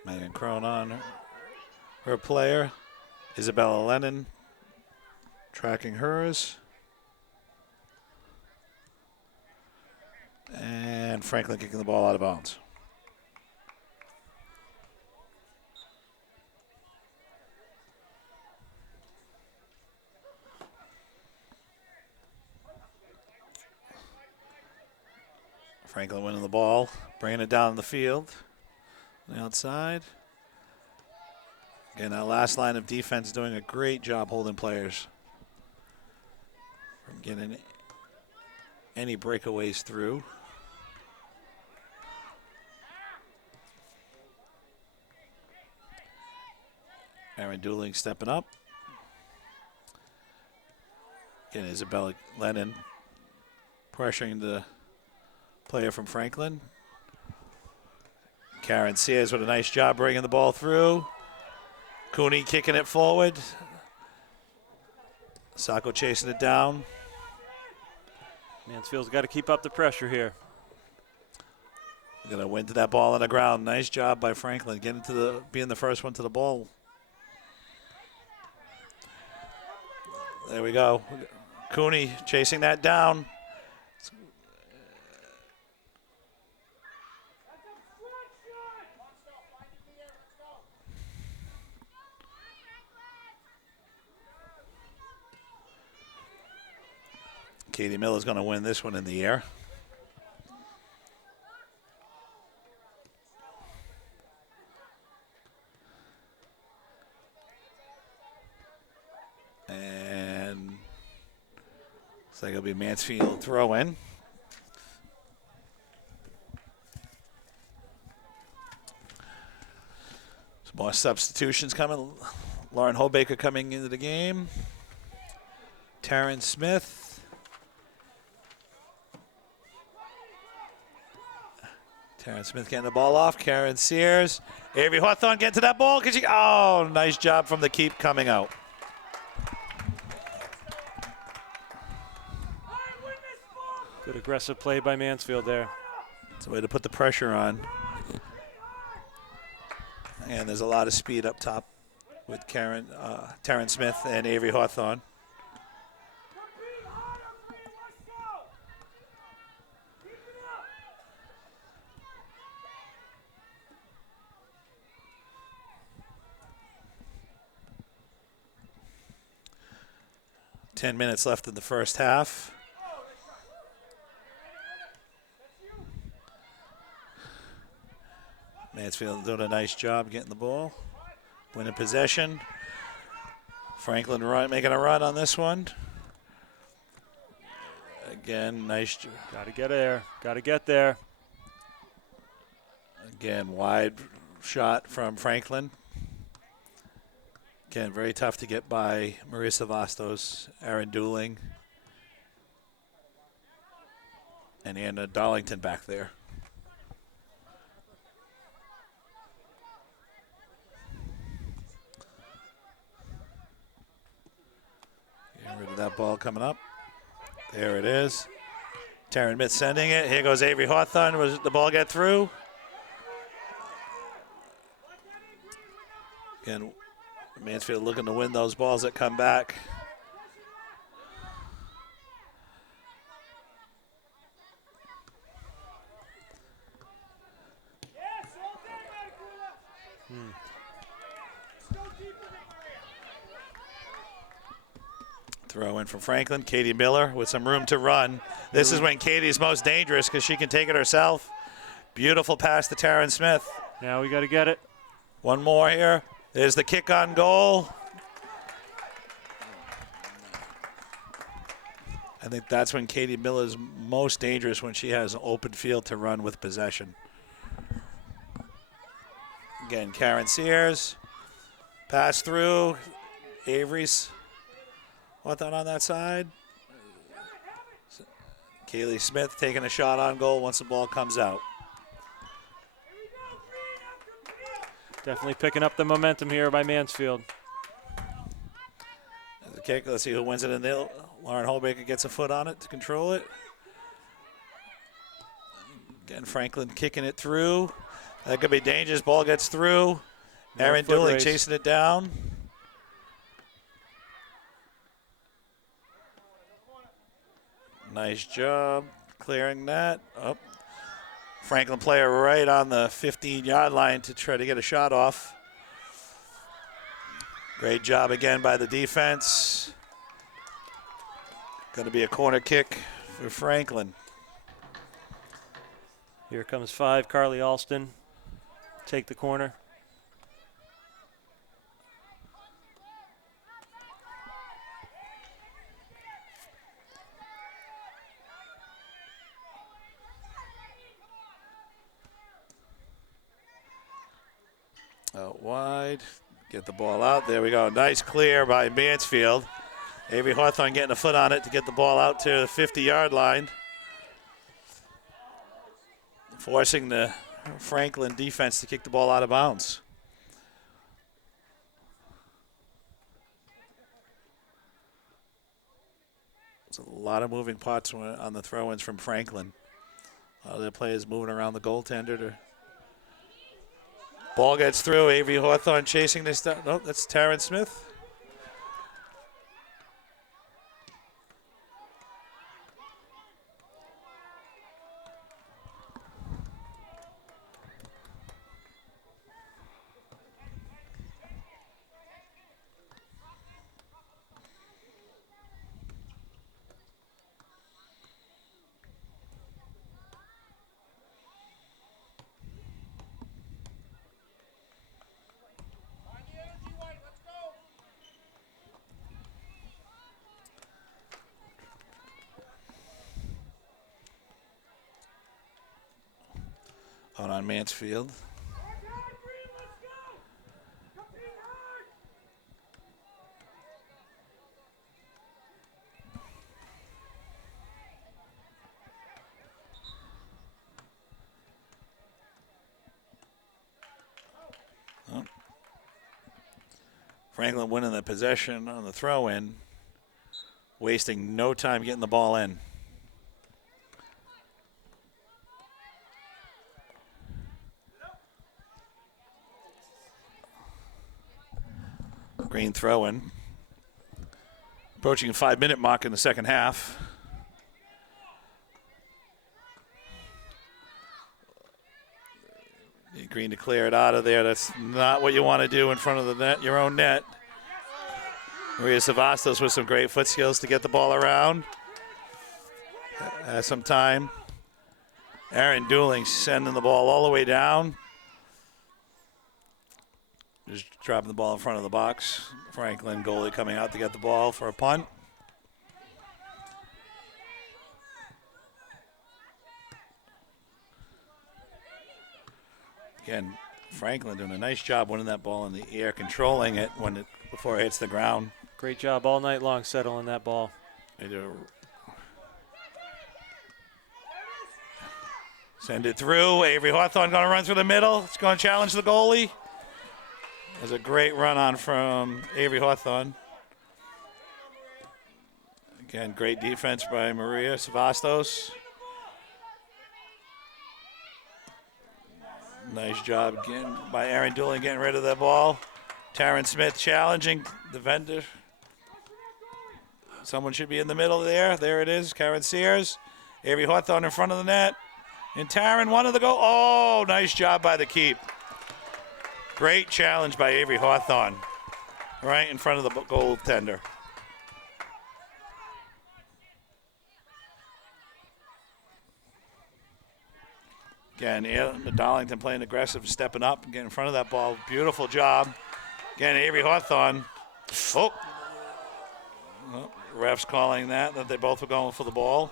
Megan Crone on her player. Isabella Lennon tracking hers. And Franklin kicking the ball out of bounds. Franklin winning the ball, bringing it down the field. On the outside. Again, that last line of defense doing a great job holding players from getting any breakaways through. Aaron Dooling stepping up. Again, Isabella Lennon pressuring the player from Franklin. Karen Sears with a nice job bringing the ball through. Cooney kicking it forward. Sacco chasing it down. Mansfield's got to keep up the pressure here. Going to win to that ball on the ground. Nice job by Franklin getting to being the first one to the ball. There we go. Cooney chasing that down. Katie Miller's going to win this one in the air. And looks like it'll be Mansfield throw in. Some more substitutions coming. Lauren Hobaker coming into the game. Taryn Smith. Taryn Smith getting the ball off. Karen Sears. Avery Hawthorne getting to that ball. Oh, nice job from the keep coming out. Good aggressive play by Mansfield there. It's a way to put the pressure on. And there's a lot of speed up top with Taryn Smith and Avery Hawthorne. Minutes left in the first half. Mansfield doing a nice job getting the ball. Winning possession. Franklin making a run on this one. Again, nice. Got to get there. Got to get there. Again, wide shot from Franklin. Again, very tough to get by Marissa Vastos, Aaron Dooling, and Anna Darlington back there. Getting rid of that ball coming up. There it is. Taryn Mitt sending it. Here goes Avery Hawthorne. Was the ball get through? Again, Mansfield looking to win those balls that come back. Throw in from Franklin. Katie Miller with some room to run. This is when Katie's most dangerous because she can take it herself. Beautiful pass to Taryn Smith. Now we got to get it. One more here. There's the kick on goal. I think that's when Katie Miller's most dangerous, when she has an open field to run with possession. Again, Karen Sears. Pass through. Avery's. What on that side? Kaylee Smith taking a shot on goal once the ball comes out. Definitely picking up the momentum here by Mansfield. The kick. Let's see who wins it in there. Lauren Holbaker gets a foot on it to control it. Again, Franklin kicking it through. That could be dangerous. Ball gets through. Aaron Dooley chasing it down. Nice job clearing that. Oh. Franklin player right on the 15-yard line to try to get a shot off. Great job again by the defense. Going to be a corner kick for Franklin. Here comes 5, Carly Alston. Take the corner. Out wide. Get the ball out. There we go. Nice clear by Mansfield. Avery Hawthorne getting a foot on it to get the ball out to the 50-yard line. Forcing the Franklin defense to kick the ball out of bounds. There's a lot of moving parts on the throw-ins from Franklin. A lot of the players moving around the goaltender. Ball gets through. Avery Hawthorne chasing this down. Nope, that's Taryn Smith. Out on Mansfield. Oh. Franklin winning the possession on the throw-in, wasting no time getting the ball in. Green throw-in. Approaching a 5-minute mark in the second half. Green to clear it out of there. That's not what you want to do in front of the net, your own net. Maria Savastos with some great foot skills to get the ball around. Has some time. Aaron Dooling sending the ball all the way down. Just dropping the ball in front of the box. Franklin, goalie, coming out to get the ball for a punt. Again, Franklin doing a nice job winning that ball in the air, controlling it before it hits the ground. Great job all night long settling that ball. They do. Send it through. Avery Hawthorne going to run through the middle. It's going to challenge the goalie. There's a great run on from Avery Hawthorne. Again, great defense by Maria Savastos. Nice job again by Aaron Dooling getting rid of that ball. Taryn Smith challenging the vendor. Someone should be in the middle there. There it is, Karen Sears. Avery Hawthorne in front of the net. And Taryn wanted to go. Oh, nice job by the keep. Great challenge by Avery Hawthorne, right in front of the goaltender. Again, Darlington playing aggressive, stepping up, and getting in front of that ball. Beautiful job. Again, Avery Hawthorne. Oh. Well, refs calling that they both were going for the ball.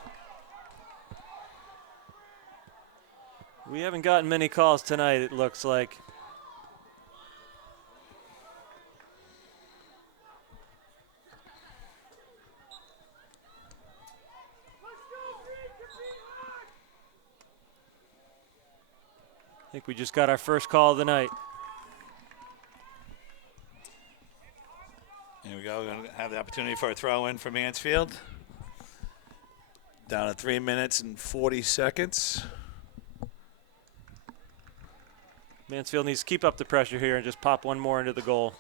We haven't gotten many calls tonight, it looks like. I think we just got our first call of the night. Here we go. We're going to have the opportunity for a throw in for Mansfield. Down to 3 minutes and 40 seconds. Mansfield needs to keep up the pressure here and just pop one more into the goal.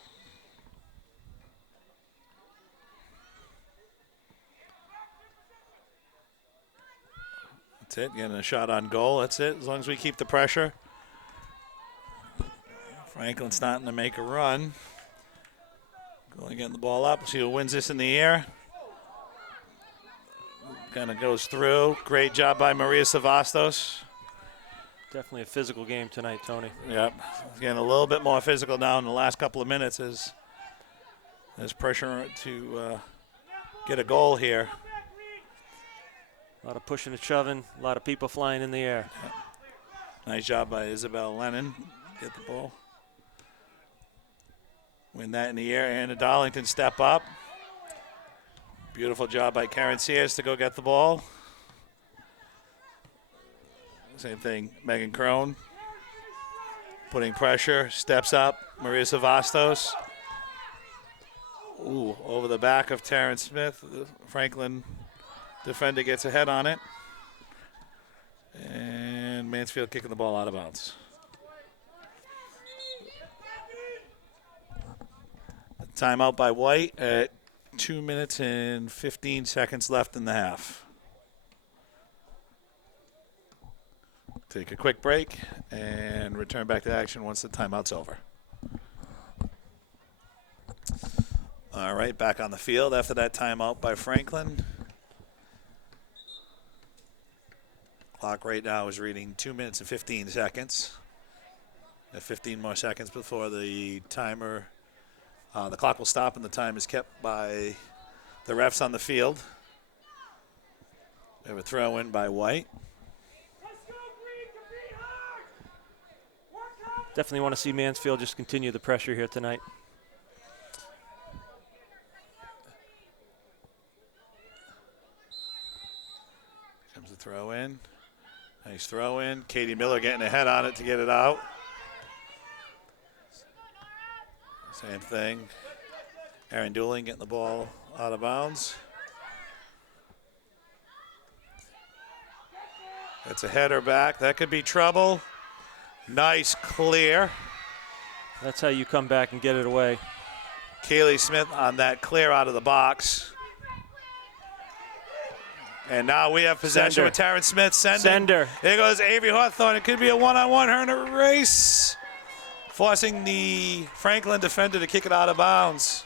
That's it. Getting a shot on goal. That's it. As long as we keep the pressure. Franklin's starting to make a run. Going getting the ball up. See who wins this in the air. Kind of goes through. Great job by Maria Savastos. Definitely a physical game tonight, Tony. Yep. Getting a little bit more physical now in the last couple of minutes as there's pressure to get a goal here. A lot of pushing and shoving, a lot of people flying in the air. Nice job by Isabel Lennon. Get the ball. Win that in the air. Anna Darlington step up. Beautiful job by Karen Sears to go get the ball. Same thing, Megan Crone. Putting pressure, steps up. Maria Savastos. Ooh, over the back of Terrence Smith. The Franklin defender gets a head on it. And Mansfield kicking the ball out of bounds. Timeout by White at 2 minutes and 15 seconds left in the half. Take a quick break and return back to action once the timeout's over. All right, back on the field after that timeout by Franklin. Clock right now is reading 2 minutes and 15 seconds. 15 more seconds before the timer. The clock will stop and the time is kept by the refs on the field. We have a throw in by White. Definitely want to see Mansfield just continue the pressure here tonight. Comes the throw in. Nice throw in. Katie Miller getting a head on it to get it out. Same thing. Aaron Dooling getting the ball out of bounds. That's a header back. That could be trouble. Nice clear. That's how you come back and get it away. Kaylee Smith on that clear out of the box. And now we have possession with Taryn Smith sending. Sender. There goes Avery Hawthorne. It could be a one-on-one her in a race. Forcing the Franklin defender to kick it out of bounds.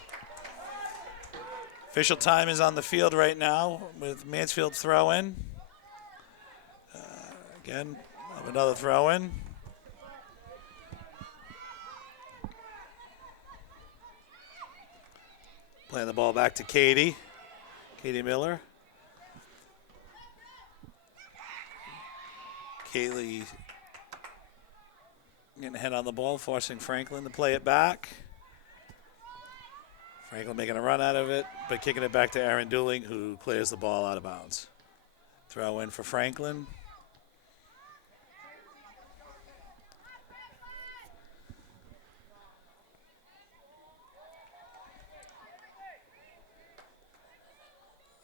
Official time is on the field right now with Mansfield throw in. Again, another throw in. Playing the ball back to Katie Miller. Kaylee getting a head on the ball, forcing Franklin to play it back. Franklin making a run out of it, but kicking it back to Aaron Dooling, who clears the ball out of bounds. Throw in for Franklin.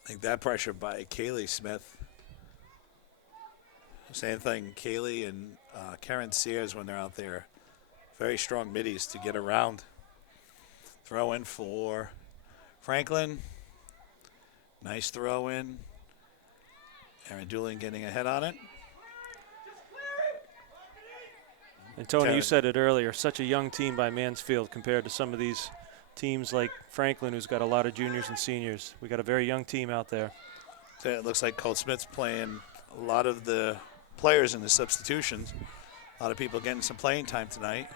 I think that pressure by Kaylee Smith. Same thing, Kaylee and Karen Sears when they're out there. Very strong middies to get around. Throw in for Franklin. Nice throw in. Aaron Dooling getting a head on it. And Tony, Okay. you said it earlier, such a young team by Mansfield compared to some of these teams like Franklin, who's got a lot of juniors and seniors. We got a very young team out there. So it looks like Colt Smith's playing a lot of the players in the substitutions. A lot of people getting some playing time tonight.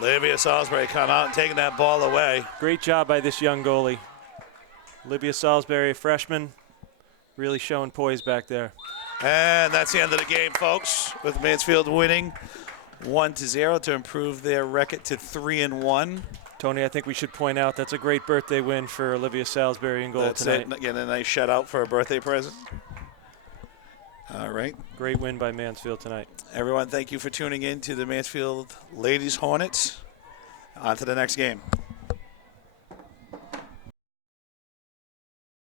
Olivia Salisbury come out and taking that ball away. Great job by this young goalie. Olivia Salisbury, a freshman, really showing poise back there. And that's the end of the game, folks, with Mansfield winning 1-0 to improve their record to 3-1. Tony, I think we should point out that's a great birthday win for Olivia Salisbury in goal That's tonight. it. Getting a nice shutout for a birthday present. All right. Great win by Mansfield tonight. Everyone, thank you for tuning in to the Mansfield Ladies Hornets. On to the next game.